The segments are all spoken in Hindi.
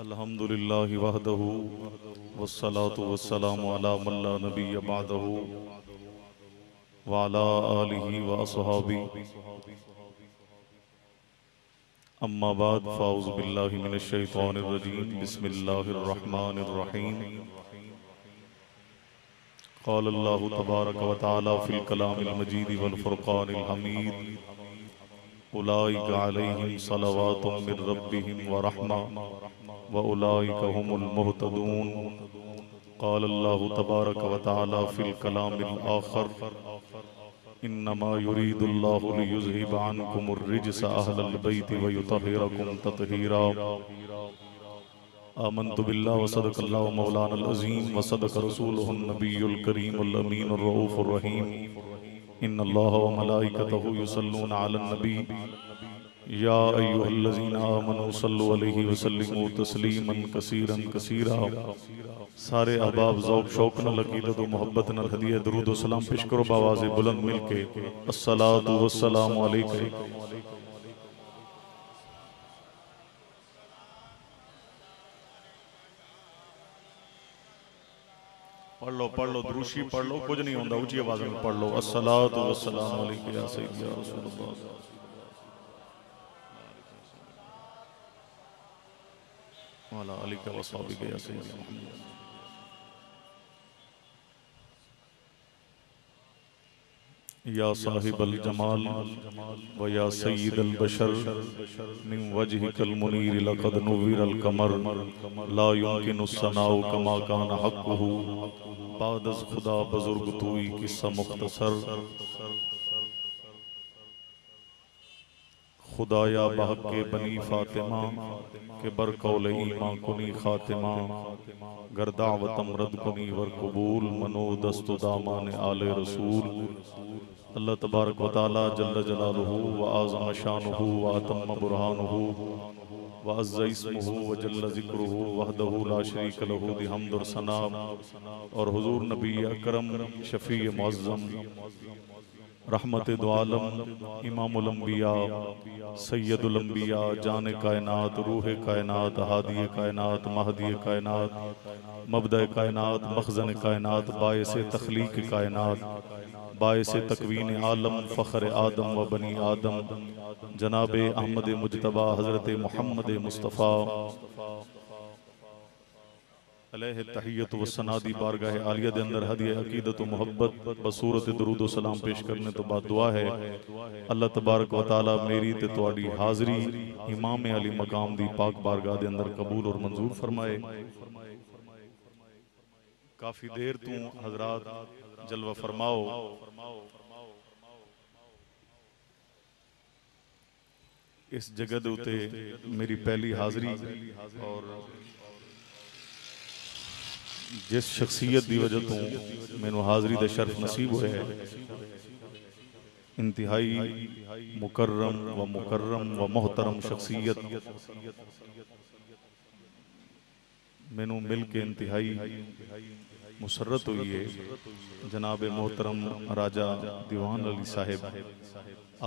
अल्हम्दुलिल्लाहि वहदहु वस्सलातु वस्सलामु अला मन ला नबिय्य बअदहु व अला आलिहि व अस्हाबिहि अम्मा बाद फ़ाऊज़ु बिल्लाहि मिनश शैतानिर रजीम बिस्मिल्लाहिर रहमानिर रहीम क़ाल अल्लाहु तबारक व तआला फ़िल कलामिल मजीद वल फ़ुरक़ानिल हमीद उलाइका अलैहिम सलवातुम मिर रब्बिहिम व रहमा व उलाइका हुमुल मुहतदून क़ाल अल्लाहु तबारक व तआला फ़िल कलामिल आख़र इन्नमा युरीदुल्लाहु लियुज़हिबा अन्कुमुर रिज्स अहलल बैति व युतहिरकुम तत्हीरा आमन्तु बिल्लाहि व सदक़ल्लाहु मौलानल अज़ीम व सदक़ रसूलुहुन नबियुल करीमुल अमीनुर रऊफ़ुर रहीम इन्नल्लाह व मलाइकतहु युसल्लूना अलन नबी या अय्युहल्लज़ीना आमनू सल्लु अलैहि व सल्लिमू तस्लीमन कसीरन कसीरा। सारे अहबाब ज़ौक़ शौक़ न लकीदत व मोहब्बत न हदिया दुरूद व सलाम पेश करो बावाज़े बुलंद मिलके अस्सलातु वस्सलामु अलैका। पढ़ लो दुरूशी पढ़ लो, कुछ नहीं होता, ऊंची आवाज़ में पढ़ लो अस्सलातु वस्सलामु अलैका या सय्यदी या रसूलल्लाह वाला अलैका व अस्हाबिका या सय्यदी मुहम्मद। या साहिबल जमाल व या सय्यिदल बशर मिन वजहिकल मुनीर लक़द नुव्विरल कमर ला युमकिनु सनाउ कमा कान हक़्क़ुहु बादज़ खुदा बुज़ुर्ग तूई किस्सा मुख्तसर। खुदाया बहक़्क़े बनी फ़ातिमा के बर कौल ईमा कुनी ख़ातिमा गर दावतम रद कुनी वर कबूल मनो दस्तु दामान आले रसूल। अल्लाह तबारक व तआला जल्ल जलालुहु व आज़म शानुहु व अतम्म बुरहानुहु व अज़्ज़ इस्मुहु व जल्ल ज़िक्रुहु वहदहु ला शरीक लहु दी हम्द और सना और हुज़ूर नबी अकरम शफ़ी मुअज़्ज़म रहमत दो आलम इमामुल अंबिया सैयदुल अंबिया जान कायनात रूह कायनात हादी कायनात महदी कायनात मबदा कायनात मखज़न कायनात बायस तख्लीक कायनात बायस तकवीन आलम फ़ख्र आदम व बनी आदम जनाब अहमद मुजतबा हज़रत मुहम्मद मुस्तफ़ा अलैहि तहियत व सनादी बारगाह आलिया दे अंदर हदिया अकीदत व मोहब्बत बसूरत दुरूद व सलाम पेश करने तो बाद दुआ है अल्लाह तबारक व तआला मेरी ते तुहाडी हाज़री इमाम अली मकाम दी पाक बारगाह दे अंदर कबूल और मंजूर फरमाए। काफ़ी देर तू हजरात जलवा फरमाओ, इस जगह दे उते मेरी पहली हाज़री और जिस शख्सियत की वजह तो मैनू हाज़री का शर्फ नसीब होया है, इंतहाई मुकर्रम व मोहतरम शख्सियत मैनू मिल के इंतहाई मुसर्रत हुई है। जनाब मोहतरम राजा दीवान अली साहिब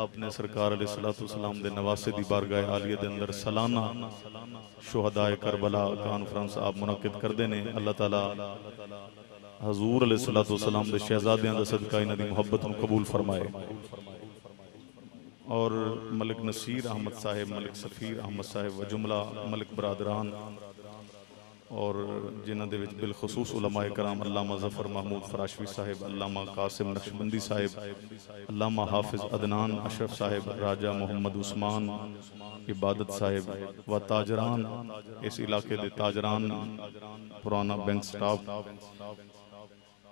आपने सरकार अलैहिस्सलातु वस्सलाम दे नवासे दी बारगाह आलिया दे अंदर सालाना शुहदाए करबला कॉन्फ्रेंस आप मुनक्किद करते हैं। अल्लाह ताला हजूर अलैहिस्सलातु वस्सलाम दे शहजादियां दा सदका इन्हां दी मुहब्बत नूं कबूल फरमाए और मलिक नसीर अहमद साहिब मलिक सफ़ीर अहमद साहिब व जुमला मलिक बरादरान और जिन्हां दे विच बिलखसूस उलमाए कराम अल्लामा ज़फ़र महमूद फराशवी साहिब अल्लामा कासिम नक्शबंदी साहिब अल्लामा हाफिज़ अदनान अशरफ साहिब राजा मोहम्मद उस्मान इबादत साहिब व ताजरान इस इलाके दे ताजरान पुराना बैंक स्टाफ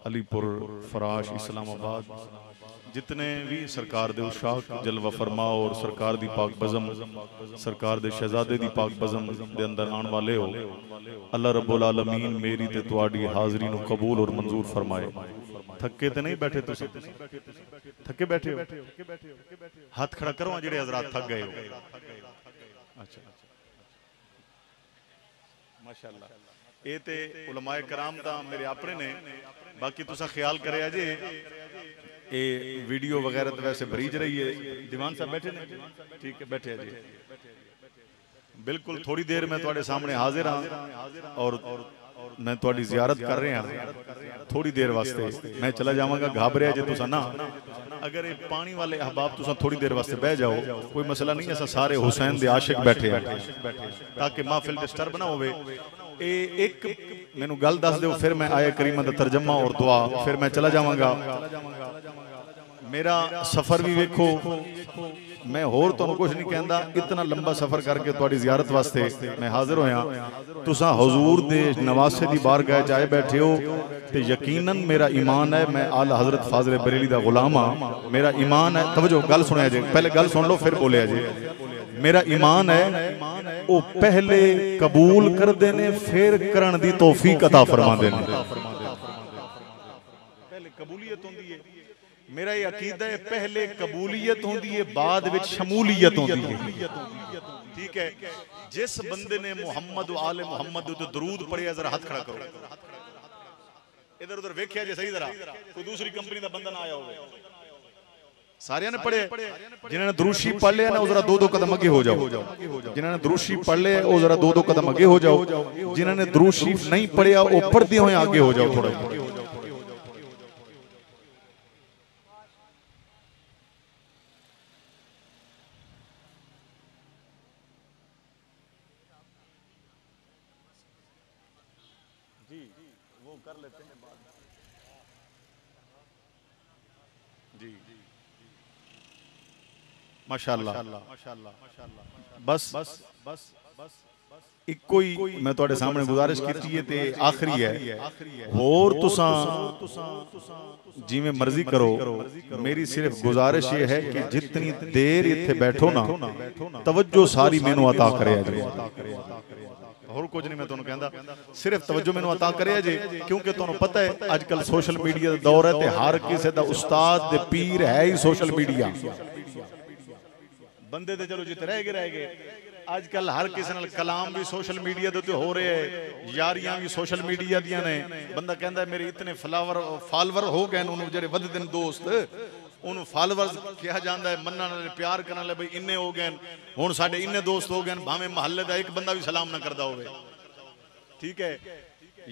अलीपुर फराश इस्लामाबाद जितने भी सरकार दे उशाक जलवा फरमाओ और सरकार दी पाक बज़म सरकार दे शहजादे दी पाक बज़म दे अंदर आने वाले हो, अल्लाह रब्बुल आलमीन मेरी ते तुहाडी हाज़री नूं कबूल और मंजूर फरमाए। थके ते नहीं बैठे तुसीं? थके बैठे हो? हाथ खड़ा करो जेड़े हज़रात थक गए हो। अच्छा माशाअल्लाह, ये ते उलमाए कराम दा मेरे अपने ने, बाकी तुसा ख्याल करे जे ये वीडियो वगैरह तो वैसे भरीज रही है। दीवान साहब बैठे ने? ठीक है बैठे जी बिल्कुल थोड़ी देर मैं तुहाडे सामने हाजिर हाँ और मैं तुहाडी जियारत कर रहा थोड़ी देर वास्ते मैं चला जावांगा घाबरिया जे तुसा ना अगर ये पानी वाले अहबाब तुसा थोड़ी देर वास्ते बह जाओ कोई मसला नहीं असा सारे हुसैन दे आशिक बैठे हैं ताकि महफिल डिस्टर्ब ना होवे एक मैनू गल दस दो फिर मैं आया करीमा दा तर्जमा और दुआ फिर मैं चला जावांगा मेरा सफर भी वेखो मैं होर तुहानू कुछ नहीं कहंदा इतना लंबा सफर करके तुहाडी जियारत वास्ते मैं हाजिर होया तुसा हुजूर दे नवासे दी बारगाह जाए बैठे हो ते यकीनन मेरा ईमान है मैं आला हजरत फाजिल बरेली दा गुलाम हां मेरा ईमान है तवज्जो गल सुनिया जे पहले गल सुन लो फिर बोलिया जे मेरा ईमान है वो पहले कबूल करदे ने फिर करन दी तौफीक अता फरमांदे ने पहले कबूलियत होंदी है मेरा ये अकीदा है पहले कबूलियत होंदी है बाद विच शमूलियत होंदी है ठीक है जिस बंदे ने मुहम्मद व आले मुहम्मद ते दरूद पढ़िया जरा हाथ खड़ा करो इधर उधर वेखिया जे सही जरा कोई दूसरी कंपनी दा बंदा ना आया होवे सारे ने पढ़े जिन्होंने दुरूशी पढ़ लिया ना वो जरा दो दो कदम आगे हो जाओ जिन्होंने दुरूशी पढ़ लिया वो जरा दो दो कदम आगे हो जाओ जिन्होंने दुरूशी नहीं पढ़िया वो पढ़ते हुए आगे हो जाओ थोड़ा जी वो कर लेते हैं बाद जी माशाअल्लाह बस इको ही मैं तुहाडे सामने गुजारिश की है ते आखिरी है होर तुसा जिवें मर्जी करो मेरी सिर्फ गुजारिश ये है कि जितनी देर इत्थे बैठो ना तवज्जो सारी मैनू अता करे होर कुछ नहीं मैं तुहानू कहंदा सिर्फ तवज्जो मैनू अता करे जे क्योंकि तुहानू पता है आजकल सोशल मीडिया दा दौर है ते हर किसी दा उस्ताद ते पीर है ही सोशल मीडिया बंदे ते चलो जिते रह गए आजकल हर किसी नाल कलाम भी सोशल मीडिया दे हो रहे हैं यारियां भी सोशल मीडिया दियां ने बंदा कहंदा मेरे इतने फॉलोवर हो गए उन्होंने जेरे वधदे ने दोस्त उन्होंने फॉलोवर्स कहा जाता है मनने वाले प्यार करने वाले भाई इन्ने हो गए हुण साडे इन्ने दोस्त हो गए भावें महल्ले दा एक बंदा भी सलाम ना करदा होवे ठीक है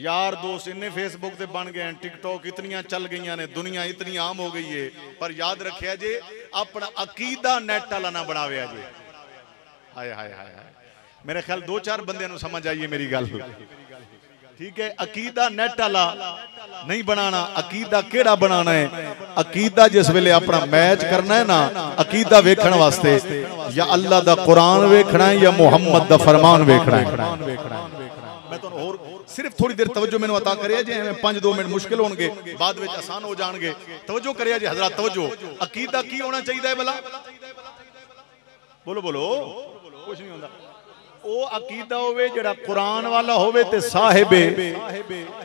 यार दोस्त इन्ने फेसबुक ते बन गए टिकटॉक इतनियां चल गई ने दुनिया इतनी आम हो गई है पर याद रखिया जे अपना अकीदा नेट वाला ना बनावे जे हाय हाय हाय मेरे ख्याल दो चार बंदे समझ आइए मेरी गल ठीक है अकीदा नेट वाला नहीं बनाना अकीदा केड़ा बनाना है अकीदा जिस वेले अपना मैच करना है ना अकीदा वेखण वास्ते या अल्लाह दा कुरान वेखना है या मुहम्मद दा फरमान वेखना है मैं तो और सिर्फ थोड़ी देर तवज्जो मैनू अता करिए जे 5-2 मिनट मुश्किल होंगे बाद विच आसान हो जाएंगे तवज्जो करिए जे हजरत तवज्जो अकीदा की होना चाहिए भला बोलो बोलो कुछ नहीं होता ओ अकीदा होवे जेड़ा कुरान वाला होवे ते साहिबे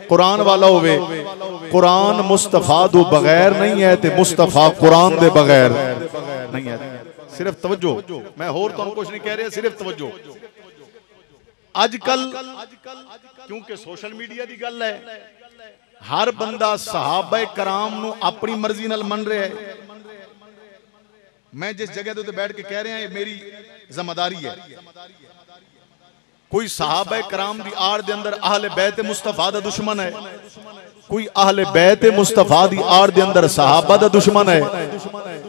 कुरान वाला होवे कुरान मुस्तफा दो बगैर नहीं है ते मुस्तफा कुरान दे बगैर नहीं है सिर्फ तवज्जो मैं होर तुहानू कुछ नहीं कह रहा सिर्फ तवज्जो आजकल क्योंकि सोशल मीडिया की गल है हर बंदा सहाबा कराम नू अपनी मर्जी नाल मन रहा है मैं जिस जगह ते बैठ के कह रहा है मेरी जिम्मेदारी है कोई सहाबा कराम दी आड़ दे अंदर अहले बैत मुस्तफा दा दुश्मन है कोई अहले बैत मुस्तफा दी आड़ दे अंदर सहाबा दा दुश्मन है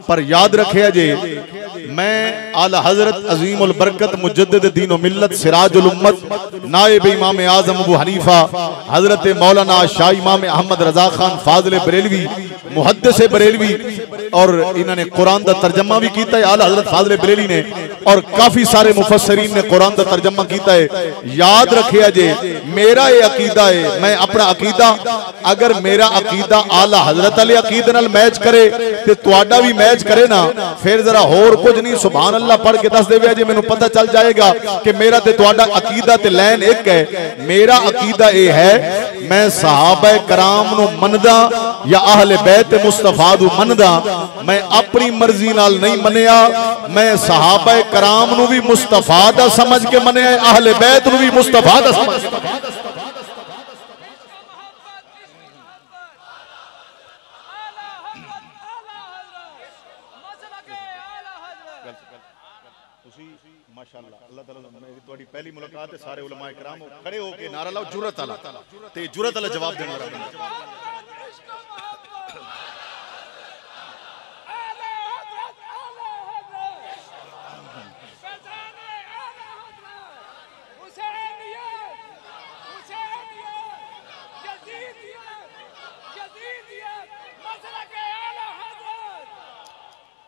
पर याद रखिया जे मैं आला हजरत अजीमुल बरकत मुजद्दिद दीन व मिल्लत सिराजुल उम्मत नायब इमाम आजम अबू हनीफा हजरत मौलाना शाह इमाम अहमद रजा खान फाजिल बरेलवी मुहद्दिस बरेलवी और इन्होंने कुरान का तर्जमा भी किया है आला हजरत फाजिल बरेली ने और काफी सारे मुफस्सरीन ने कुरान का तर्जमा किया है याद रखिया जे मेरा ये अकीदा है मैं अपना अकीदा अगर मेरा अकीदा आला हजरत अली अकीदे नाल मैच करे ते तुहाडा भी मैच करे ना फिर जरा होर कुछ नहीं सुभान अल्लाह पढ़ के दस देवे जे मैनू पता चल जाएगा कि मेरा ते तुहाडा अकीदा ते लैन एक है मेरा अकीदा ये है मैं सहाबा कराम नू मनदा या अहले बैत मुस्तफा नू मनदा मैं अपनी मर्जी नाल नहीं मनिया मैं सहाबा कराम नू भी मुस्तफा दा समझ के मनिया अहले बैत नू भी मुस्तफा दा समझ पहली मुलाकात है सारे उलमा इकराम खड़े होके नारा लाओ जुरत वाला ते जुरत वाला जवाब देने वाला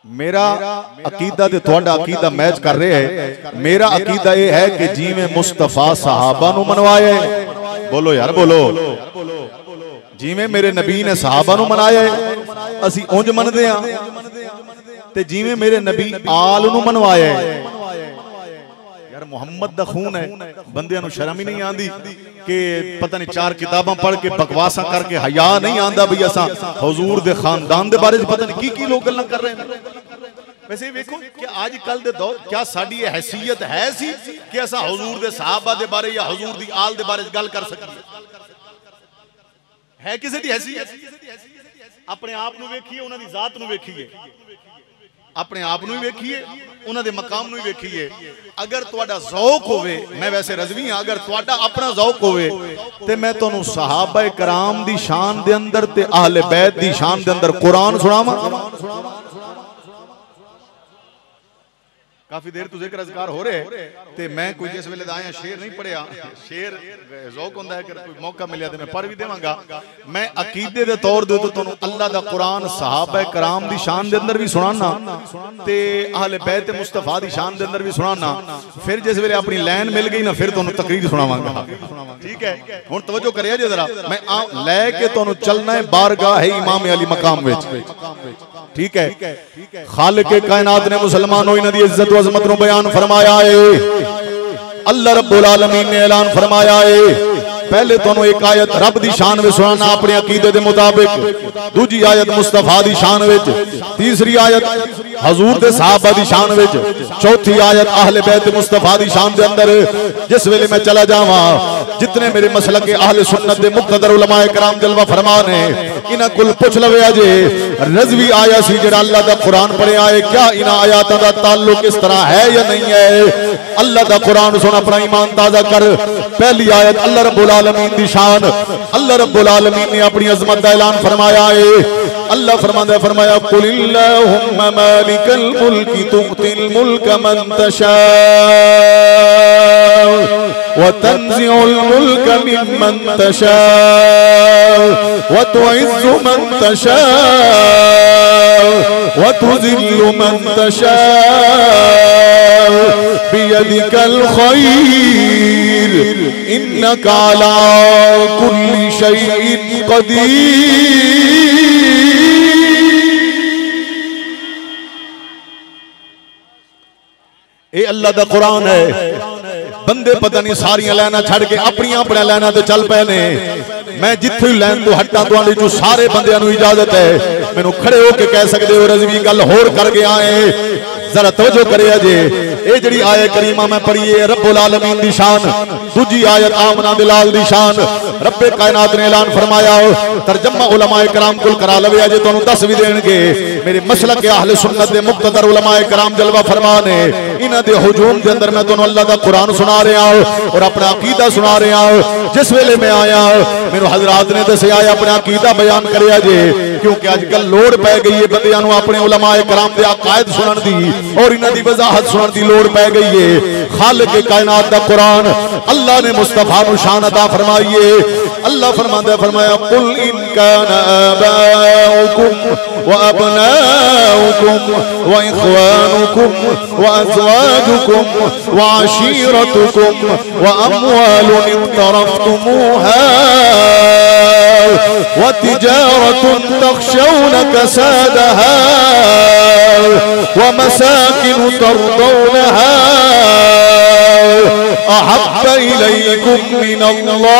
मेरा अकीदा ते तुहाडा अकीदा मैच कर रहे है। मेरा अकीदा यह है कि जिवें मुस्तफा सहाबा नू मनवाया, बोलो यार बोलो, जिवें मेरे नबी ने सहाबा नू मनाया असी उंज मनदे हां, ते जिवें मेरे नबी आल नू मनवाया। यार मुहम्मद दा खून है, बंदियां नू शर्म ही नहीं आंदी कि पता नहीं चार किताबां पढ़ के बकवासा करके हया नहीं आंदा भी असा हुजूर दे खानदान दे बारे पता नहीं की लोग गल्लां कर रहे हैं। वैसे देखो कि आज कल दे दौर क्या साडी हैसियत है सी कि असा हुजूर दे सहाबा दे बारे या हुजूर दी आल दे बारे गल कर सकीए? है किसी दी हैसियत? अपने आप नू वेखिए, उन्हां दी जात नू वेखिए, अपने आप नू वेखिए, उन्हां दे मकाम नू वेखिए। अगर तुहाडा ज़ौक होवे, मैं वैसे रज़वी हां, अगर तुहाडा अपना ज़ौक होवे ते मैं तुहानू सहाबा कराम दी शान दे अंदर ते अहले बैत दी शान दे अंदर कुरान सुनावां। काफी देर तो जिक्र अज़कार हो रहे ते मैं कोई जिस वेले आया शेर नहीं पढ़िया, शेर ज़ौक हुंदा है कि कोई मौका मिलिया तो मैं पढ़ भी देवांगा। मैं अकीदे दे तौर दे तो तुहानू अल्लाह दा कुरान सहाबा कराम दी शान दे अंदर भी सुनाना ते अहले बैत मुस्तफा दी शान दे अंदर भी सुनाना। फिर जिस वेले अपनी लाइन मिल गई ना फिर तुहानू तकरीर सुनावांगा। ठीक है, हुण तवज्जो करिया जे जरा, मैं लैके तुहानू चलना है बारगाह है इमाम अली मकाम विच। ठीक है, खालिक कायनात ने मुसलमानों इन्हां दी इज्जत अज़मत नूं बयान फरमाया है। अल्लाह रब्बुल आलमीन ने ऐलान फरमाया है। पहले तुहानू एक आयत रब दी शान विच सुनाना अपने अकीदे दे मुताबिक, दूजी आयत मुस्तफा दी शान विच, तीसरी आयत हजूर दे सहाबा दी शान विच, चौथी आयत अहले बैत मुस्तफा दी शान दे अंदर। जिस वेले मैं चला जावां, जितने मेरे मसलक के अहले सुन्नत दे मुक्तदर उलमा कराम जलवा फरमान है, इन्हां कुल पुछ लवे अजे रज़वी आया सी जेड़ा अल्लाह दा कुरान पढ़िया है, क्या इन्हां आयातां दा ताल्लुक इस तरह है या नहीं है? अल्लाह दा कुरान सुन, अपना ईमान ताज़ा कर। पहली आयत अल्लाह रब्बुल आलमीन दी शान, अल्लाह रब्बुल आलमीन ने अपनी अज़मत दा ऐलान फरमाया है। अल्लाह फरमांदा फरमाया कुलिल्लाहुम्मा मालिकल मुल्की तुअतिल मुल्क मन तशा व तंज़िउल मुल्क मिम्मन तशा व तुइज़्ज़ु मन तशा व तुज़िल्लु मन तशा बियदिकल खैर इन्नका अला कुल्लि शैइन क़दीर। ये अल्लाह दा कुरान है। बंदे पता नहीं सारिया लाइना छड़ के अपनी अपने लाइना ते चल पे ने। मैं जिथे लैन तो हटा तुहाडे चों सारे बंदियां नूं इजाजत है, मैनू खड़े होके कह सकते हो रज़वी गल होर कर गया है। जरा तवज्जो करे जे, ये जड़ी आयत करीमा मैं पढ़ी है रब्बुल आलमीन दी शान, दूजी आयत आमना बिलाल दी शान। रब्बे कायनात ने ऐलान फरमाया, तर्जमा उलमाए कराम कुल करा लवे अजे तुहानू दस भी देणगे। मेरे मसलक के अहले सुन्नत दे मुक्तदर उलमाए कराम जलवा फरमान है, इन्हां दे हुजूम दे अंदर मैं तुहानू अल्लाह दा कुरान सुना रहा हूं और अपना अकीदा सुना रहा हूं। जिस वेले मैं आया मेनू हजरात ने दस्या अपना अकीदा बयान करिया जे, क्योंकि अजकल लोड़ पै गई है बंदियां नू अपने उलमाए कराम दे अकायद सुनन दी और इन्हां दी वजाहत सुनन दी लोड़ पै गई है। खालिक कायनात दा कुरान अल्लाह ने मुस्तफा नू शान अता फरमाई है। अल्लाह फरमांदा फरमाया कुल इन काना आबाउकुम व अबनाउकुम व इख्वानुकुम व अज़वाजुकुम व अशीरतुकुम व अमवालुन इक़्तरफ़्तुमूहा व तिजारतुन तख़शौन कसादहा व मसाकिन तर्दौनहा अहब्ब इलैकुम मिनल्लाह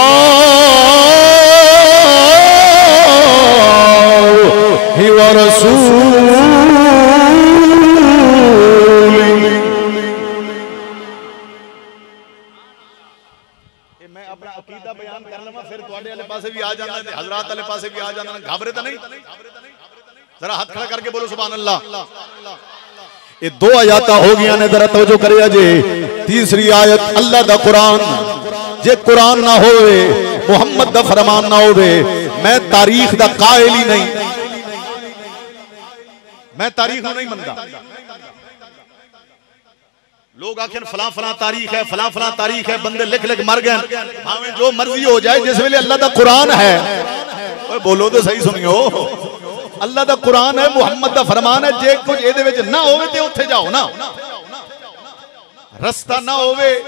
व रसूलिही। मैं अपना अकीदा बयान कर लवां फिर तुहाडे वाले पासे भी आ जांदा ते हजरात वाले पासे भी आ जांदा। घबरे तो नहीं, जरा हाथ खड़ा करके बोलो सुभान अल्लाह। ये दो आयत हो गई ने, जरा तवज्जो करिए जे। तीसरी आयत अल्लाह दा कुरान, जे कुरान ना होवे, मुहम्मद दा फरमान ना होवे, मैं तारीख दा कायल ही नहीं, मैं तारीख को नहीं मनता। लोग आखिर फलां फलां तारीख है, फलां फलां तारीख है, बंदे लिख लिख मर गए, भावें जो मर्जी हो जाए, जिस वेले अल्लाह दा कुरान है, बोलो तो सही सुनियो, अल्लाह दा कुरान है, मुहम्मद दा फरमान है, जे कुछ ਇਹਦੇ ਵਿੱਚ ना होवे ते उत्थे जाओ ना, रास्ता ना होवे,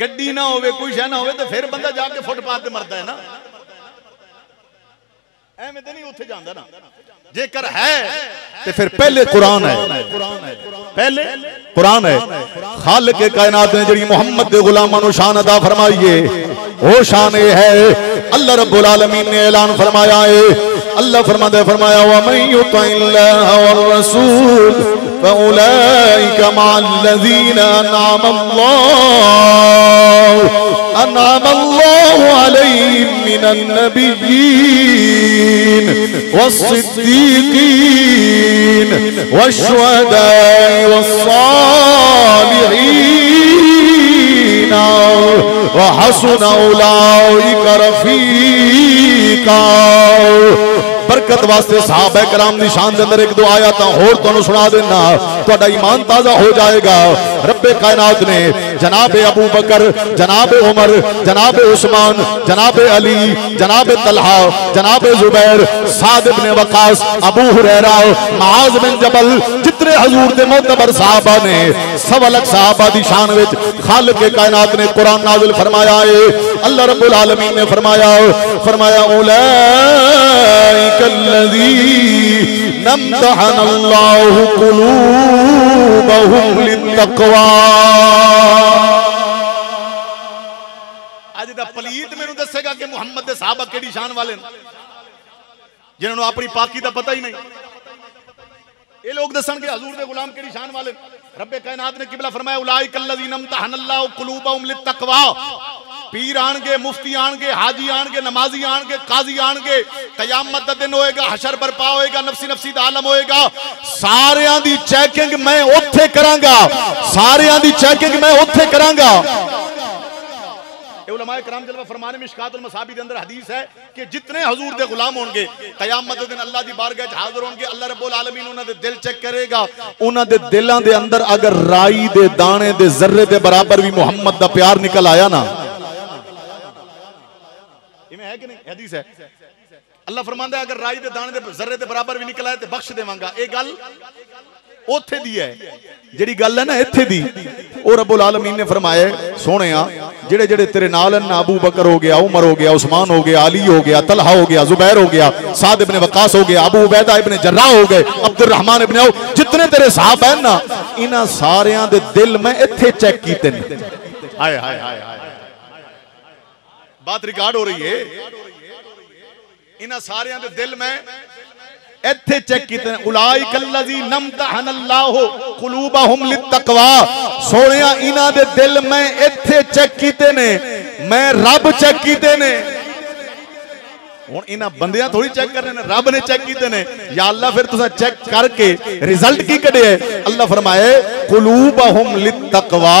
गड्डी ना होवे, कोई शय ना होवे, तो फिर बंदा जाके फुटपाथ पे मरदा है ना, ਐਵੇਂ ਤੇ ਨਹੀਂ ਉੱਥੇ ਜਾਂਦਾ ना। जेकर है तो फिर पहले कुरान है, पहले कुरान है। खालिक के कायनात ने जड़ी मुहम्मद के गुलामां नु शान अदा फरमाइए, वो शान ये है, अल्लाह रब्बुल आलमीन ने ऐलान फरमाया है, अल्लाह फरमाया व मन युतिल्लाह वर रसूल फउलाइका मअल्लज़ीना अनअम अल्लाहु अलैहिम मिनन नबिय्यीन वस्सिद्दीकीन वश्शुहदाई वस्सालिहीन व हसुन उलाइका रफीका। बरकत वास्ते साहबा कराम दी शान दे अंदर एक दो आयतां होर तुहानू सुना देना, तुहाडा ईमान ताज़ा हो जाएगा। रब्बे कायनात ने जनाब अबू बकर, जनाब उमर, जनाब उस्मान, जनाब अली, जनाब तलहा, जनाब जुबैर, साद इब्न वकास, अबू हुरैरा, मुआज़ बिन जबल, जितने हजूर दे मोतबर साहबा ने, सब अलग साहबा दी शान विच खालिक के कायनात ने कुरान नाज़िल फरमाया है। अल्लाह रब्बुल आलमीन ने फरमाया उलाइकल्लज़ीना इम्तहनल्लाहु कुलूबहुम लित्तक़वा। अज दा पलीत मैनू दसेगा कि मुहम्मद दे साहबा केड़ी शान वाले जिन्होंने अपनी पाकी दा पता ही नहीं। ये लोग दसणगे हजूर दे गुलाम केड़ी शान वाले। रब्बे कायनात ने किबला फरमाया उलाइकल्लज़ीना इम्तहनल्लाहु कुलूबहुम लित्तक़वा। पीर आणगे, मुफ्ती आणगे, हाजी आणगे, नमाजी आणगे, काजी आणगे, कयामत दा दिन होएगा, हशर बरपा होएगा, नफसी नफसी दा आलम होएगा, सारियां दी चेकिंग मैं उत्थे करांगा, सारियां दी चेकिंग मैं उत्थे करांगा। उलमाए कराम जलवा फरमाने में मिशकातुल मसाबी के अंदर हदीस है कि जितने हजूर दे गुलाम होंगे कयामत दे दिन अल्लाह दी बारगाह च हाजिर होंगे, अल्लाह रब्बुल आलमीन उन्हां दे दिल चेक करेगा। उन्हां दे दिलां दे अंदर अगर राई दे दाने दे जर्रे दे बराबर भी मुहम्मद दा प्यार निकल आया ना, इमें है कि नहीं, हदीस है। अल्लाह फरमांदा है अगर राई दे दाने दे जर्रे दे बराबर भी निकल आए तो बख्श देवांगा। ये गल ओथे दी है, जेड़ी गल है ना इत्थे दी, और रब्बुल आलमीन ने फरमाया सोहणिया जेड़े जेड़े तेरे नाल हैं, अबू बकर हो गया, उमर हो गया, उस्मान हो गया, अली हो गया, तलहा हो गया, जुबैर हो गया, साद इब्न वकास हो गया, अबू उबैदा इब्न जर्राह हो गए, अब्दुर्रहमान इब्न औफ, जितने तेरे साहब हैं ना, इन्हां सारियां दे दिल मैं इत्थे चेक कीते ने। हाय हाय हाय हाय, बात रिकॉर्ड हो रही है। इन्हां सारियां दे दिल में इत्थे चेक कीते ने। उलाइकल्लज़ीना इम्तहनल्लाहु कुलूबहुम लित्तक़वा। सोहणिया इन्हां दे दिल में इत्थे चेक कीते ने, मैं रब चेक कीते ने। हुण इन्हां बंदियां थोड़ी चेक करने ने, रब ने चेक कीते ने। या अल्लाह फिर तुसां चेक करके रिजल्ट की कढे? अल्लाह फरमाए कुलूबहुम लित्तक़वा।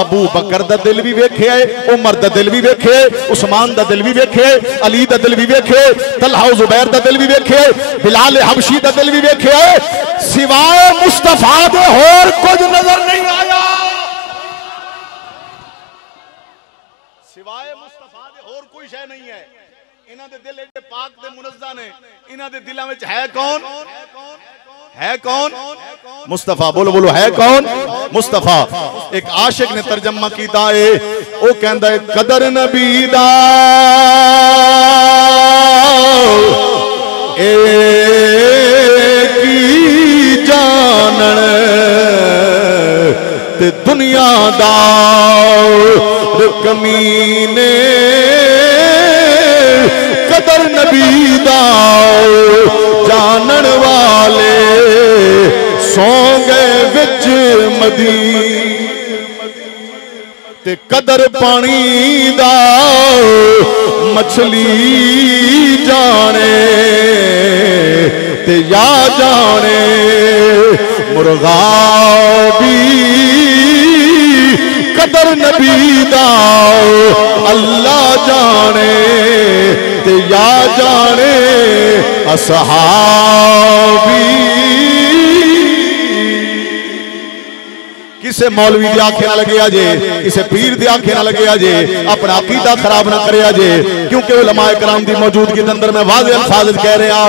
अबू बकर दा दिल भी वेखे, उमर दा दिल भी वेखे, उस्मान दा दिल भी वेखे, अली दा दिल भी वेखे, तलहा जुबैर दा दिल भी वेखे, बिलाल हबशी दा दिल भी वेखे, सिवाय मुस्तफा दे होर कुछ नजर नहीं आया। सिवाय मुस्तफा दे होर कोई शय नहीं है। इन्हां दे दिल एडे पाक ते मुनज़्ज़ा ने। इन्हां दे दिलां विच है कौन? है कौन? मुस्तफा। बोलो बोलो, है कौन? मुस्तफा। एक आशिक ने तर्जमा कीता है, वो कहंदा है कदर नबी दा ए की जानन ते दुनिया दा कमीने कदर नबी दा जानन वाले सौ गए विच मदी ते कदर पानी दा मछली जाने ते या जाने मुर्गाबी कदर नबी दा अल्लाह जाने ते या जाने असहाबी। किसे मौलवी दी आंखें ना लगे अजे, किसे पीर दी आंखें ना लगे अजे, अपना अकीदा खराब ना करे अजे, क्योंकि उलमाए कराम दी मौजूदगी के अंदर मैं वाज़े अल्फाज कह रहा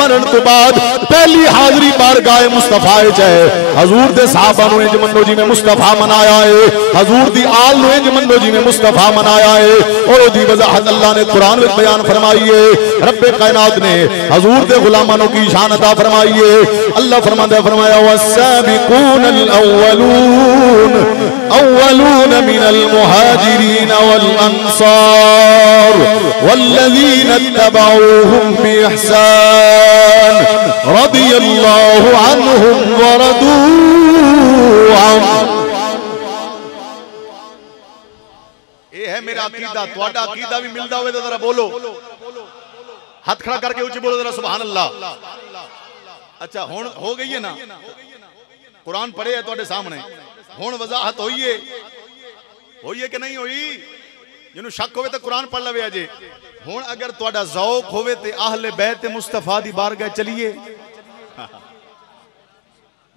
मरण तो बाद पहली हाजरी बारगाह मुस्तफा च है। हजूर दे सहाबा नु इंज मन्नो जिवें मुस्तफा मनाया है, हजूर दी आल नु इंज मन्नो जिवें मुस्तफा मनाया है। और ओदी वजाहत अल्लाह ने कुरान में बयान फरमाई है। रब्बे कायनात ने हजूर दे गुलामां की शान अता फरमाई है। अल्लाह फरमांदा फरमाया वस्साबिकून अल अव्वलून मिनल मुहाजिरीन वल अंसार वल्लज़ीना इत्तबऊहुम बिइहसान रदियल्लाहु अन्हुम व रदू अन्हु। ये है मेरा अकीदा, तुहाडा अकीदा भी मिलदा होवे तो जरा बोलो, हाथ खड़ा करके ऊंची बोलो जरा सुभान अल्लाह। अच्छा हुण हो गई है ना, कुरान पढ़े है तुहाडे सामने, हुण वजाहत होई है कि नहीं होई? जिन्हों शक होवे तो कुरान पढ़ लवे अजे। हुण अगर तुहाडा ज़ौक होवे ते अहले बैत मुस्तफा दी बारगाह चलिए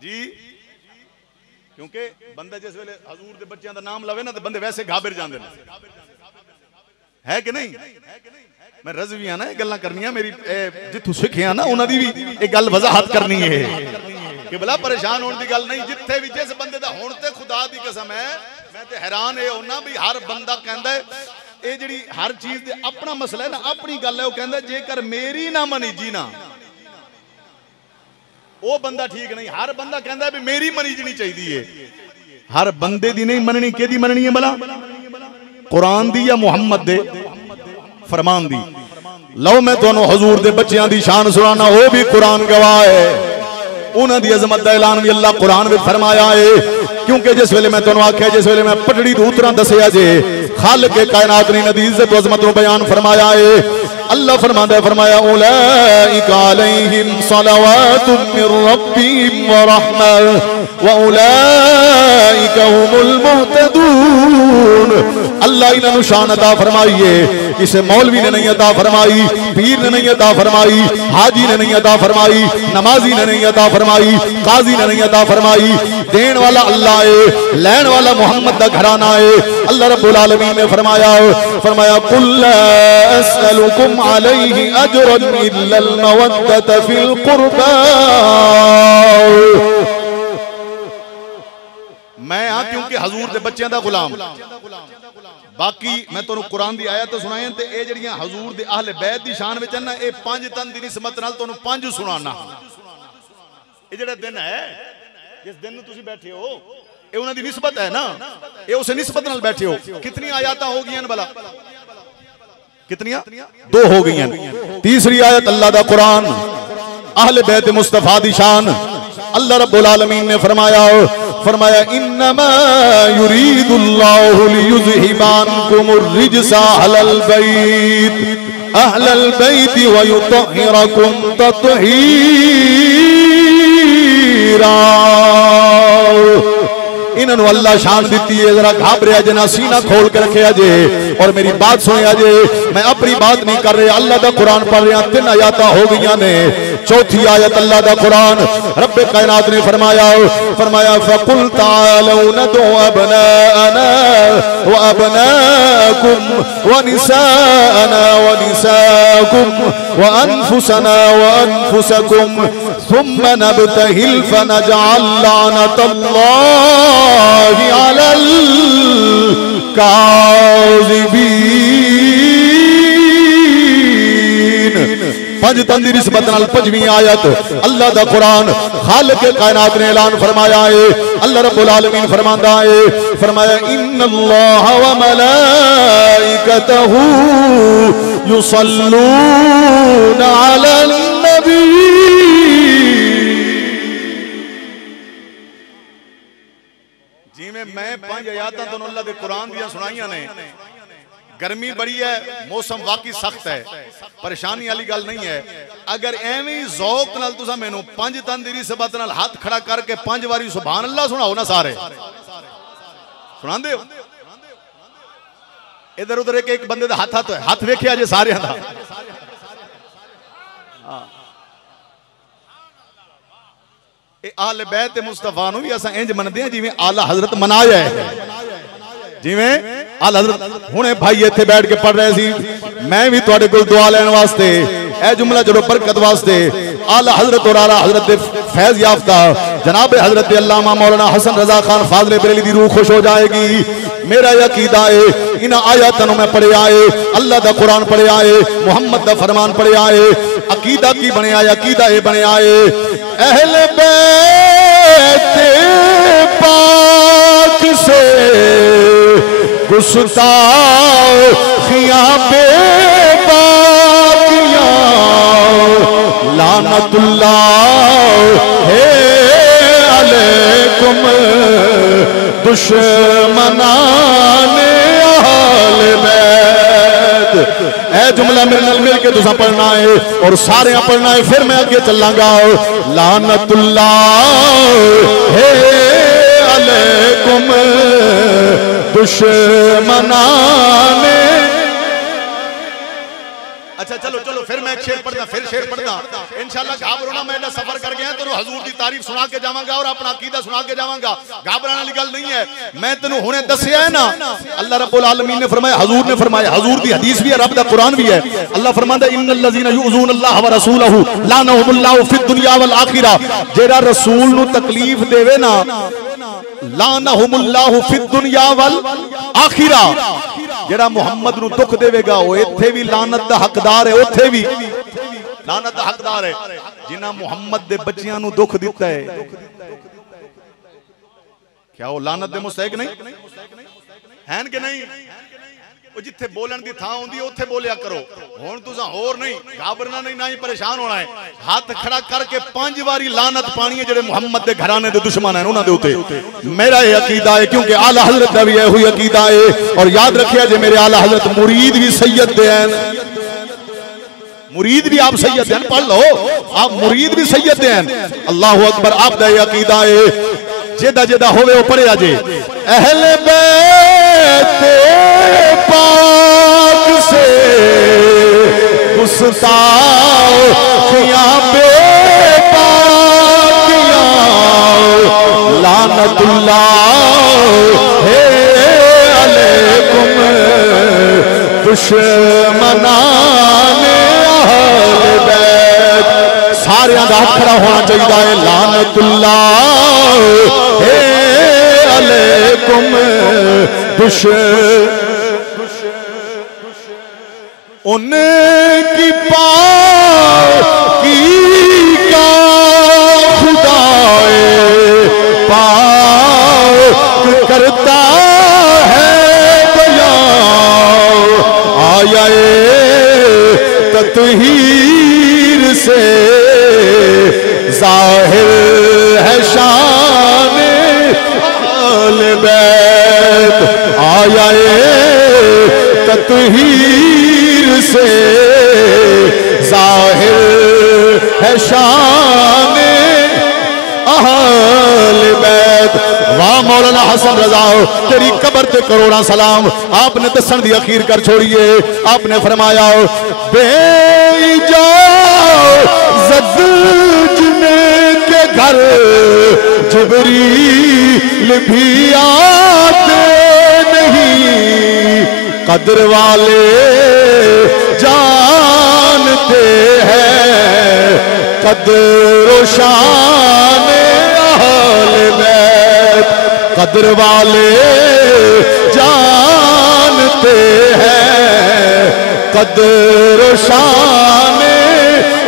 जी, क्योंकि बंदा जिस वेले हजूर दे बच्चों का नाम लवे ना तो बंदे वैसे घाबर जाते हैं, है कि नहीं? मैं रज़वी हाँ ना, ये गल्लां करनियां मेरी जिथों सीखिया ना उन्होंने भी एक गल वजाहत करनी है कि भला परेशान होने की गल नहीं। जिथे भी जिस बंदे दा हुण ते खुदा दी कसम है, मैं ते हैरान ये होना भी हर बंदा कहंदा है ये जिहड़ी हर चीज दे अपना मसला है ना, अपनी गल है। वो कहंदा जेकर मेरी ना मनी जी ना वो बंदा ठीक नहीं। हर बंदा कहंदा भी मेरी मनी जनी चाहिए। हर बंदे दी नहीं मननी, केदी मननी है भला? कुरान दी या मुहम्मद दे फरमान दी? लो मैं तुहानू हजूर दे बच्चियां दी शान सुनाना, वो भी कुरान गवाह है। उन्हां दी अजमत दा ऐलान भी अल्लाह कुरान में फरमाया है। क्योंकि जिस वेले मैं तुहानू आख्या, जिस वेले मैं पटड़ी दे उतरा दसिया जे खालिक कायनात ने नदी इज्जत व अजमत नु बयान फरमाया है। अल्लाह फरमांदा है, फरमाया उलाइका अलैहिम सलवातुम मिर रब्बिहिम व रहमा व उलाइका हुमुल मुहतदून। अल्लाह इन्हां नु शान अता फरमाई है, किसे मौलवी ने नहीं अता फरमाई, पीर ने नहीं अता फरमाई, हाजी ने नहीं अता फरमाई, नमाजी ने नहीं अता फरमाई, काजी ने नहीं अता फरमाई। देन वाला अल्लाह है, लैन वाला मोहम्मद दा घराना है। अल्लाह रब्बुल आलमीन ने फरमाया कुल ला अस्अलुकुम अलैहि अजरन इल्ला अल मवद्दत फिल कुर्बा। मैं हां क्योंकि हजूर दे बच्चों दा गुलाम। बाकी मैं तुहानू कुरान दी आयत तो सुनाई ते ये जड़ियां हजूर दे अहले बैत दी शान विच ना, ये 5 तन दी निस्बत नाल तुहानू 5 सुनाना। ये जेड़ा दिन है जिस दिन तुसी बैठे हो ये उन्हां दी निस्बत है ना, ये उस निस्बत नाल बैठे हो। कितनी आयतां हो गईयां भला? कितनियां? 2 हो गईयां। तीसरी आयत अल्लाह दा कुरान अहले बैत मुस्तफा दी शान। अल्लाह रब्बुल आलमीन ने फरमाया इन्नमा युरीदुल्लाहु लियुज़हिबा अन्कुमुर रिजसा अहलल बैत व युतहिरकुम तत्हीरा। इन्होंने अल्लाह शान दी है, जरा घाबरिया जना सीना खोल के रखे जे और मेरी बात सुने जे। मैं अपनी बात नहीं कर रहा, अल्लाह दा कुरान पढ़ रहा। 3 आयतां हो गई ने, चौथी आयत अल्लाह दा कुरान रब्बे कायनात ने फरमाया फकुल तालू नदउ अबनाअना व अबनाकुम व निसाअना व निसाकुम व अनफुसना व अनफुसकुम सुम्मा नबतहिल फनजअल लानतल्लाहि अलल काज़िबीन। 5 तंदी निस्बत नाल 5वीं आयत अल्लाह दा कुरान खालिक कायनात ने ऐलान फरमाया है। अल्लाह रब्बुल आलमीन फरमांदा है, फरमाया इन्नल्लाह व मलाइकतहू युसल्लूना अलन नबी। जिवें मैं 5 आयतां तुहानू अल्लाह दे कुरान दियां सुनाईयां ने, गर्मी बड़ी है, मौसम वाकई सख्त है, परेशानी वाली गल नहीं है। अगर एवं जौक नाल तुसा मैनू 5 तंदीरी सबत नाल हाथ खड़ा करके 5 बारी सुभान अल्लाह सुनाओ ना, सारे सुनांदे हो? इधर उधर एक एक बंदे दा हाथ वेखिया जे सारे दा। आले बैत मुस्तफा नूं भी असां इंज मनदे हां जिवें आला हजरत मनाया है, जिवें आला हजरत। हुणे भाई इत्थे बैठ के पढ़ रहे सी, मैं भी तुहाडे कोल दुआ लैण वास्ते ए जुमला जड़ो बरकत वास्ते आला हजरत और आला हजरत दे फैज याफ्ता जनाब हजरत अल्लामा मौलाना हसन रजा खान फाजले बरेली दी रूह खुश हो जाएगी। मेरा अकीदा है इन आयतों में पढ़े आए, अल्लाह दा कुरान पढ़े आए, मोहम्मद दा फरमान पढ़े आए, अकीदा की बने आए, अकीदा ये बने आए अहले बैत पाक से गुस्ताखियां बेबाकियां लानतुल्लाह है अलैकुम दुश्मनाने अहले बैत। ए जुमला मेरे नाल मिल के तुसा पढ़ना है और सारे पढ़ना है, फिर मैं आगे चलांगा। लानतुल्लाह है अलैकुम दुश्मनाने। अच्छा चलो चलो फिर मैं एक शेर पढ़दा, फिर शेर पढ़दा इंशाल्लाह। घाबरो ना, मैं सफर कर गया तेनू हजूर की तारीफ सुना के जावांगा और अपना अकीदा सुना के जावांगा। घाबराने वाली गल नहीं है। मैं तेनू हुणे दस्सिया है ना, अल्लाह रब्बुल आलमीन ने फरमाया, हजूर ने फरमाया, हजूर दी हदीस भी है, रब दा कुरान भी है। अल्लाह फरमांदा इन्नल लज़ीना युज़ून अल्लाह व रसूलहु लानहुमुल्लाहु फिद दुनिया वल आखिरा। जेड़ा रसूल नु तकलीफ देवे ना, लानहुमुल्लाहु फिद दुनिया वल आखिरा। जेड़ा मुहम्मद नु दुख देवेगा वो इत्थे भी लानत दा हकदार है, उथे भी लानत दा हकदार है। जिन्हां मुहम्मद दे बच्चियां नु दुख दिता है, क्या वो लानत दे मुस्तहिक नहीं हैं कि नहीं? वो जिथे बोलन दी थां होंदी है उथे बोलिया करो। हुण तुसां होर नहीं घाबरना नहीं, ना ही परेशान होना है। हाथ खड़ा करके 5 बारी लानत पानी है जेड़े मुहम्मद दे घराने दे दुश्मन हैं उन्हां दे उते। मेरा ये अकीदा है, क्योंकि आला हजरत दा भी यही अकीदा है। और याद रखिया जे मेरे आला हजरत मुरीद भी सैयद दे हैं, मुरीद भी आप सैयद हैं, पढ़ लो आप मुरीद भी सैयद दे हैं। अल्लाहु अकबर। आप दा ये अकीदा है जेदा जेदा होवे वो पढ़े आजे। अहले बैत पाक से गुस्ताखियां बेबाकियां लानतुल्लाह है अलैकुम दुश्मनाने अहले बैत। सारे दा हाथ खड़ा होना चाहिए है। लानतुल्लाह है अलैकुम उनकी पाकी का खुदाए पाक करता है बयां आया तत्हीर से जाहिर है शान अहले बैत। आया तत्हीर से जाहिर है शान अहले बैत। वाह मौलाना हसन रजा तेरी कब्र ते करोड़ा सलाम। आपने दसन दी अखीर कर छोड़िए। आपने फरमाया बेइजाज़त जिने के घर जिब्रील भी आते नहीं, कदर वाले जानते हैं कदर शान अहले बैत। कदर वाले जानते हैं कदर शान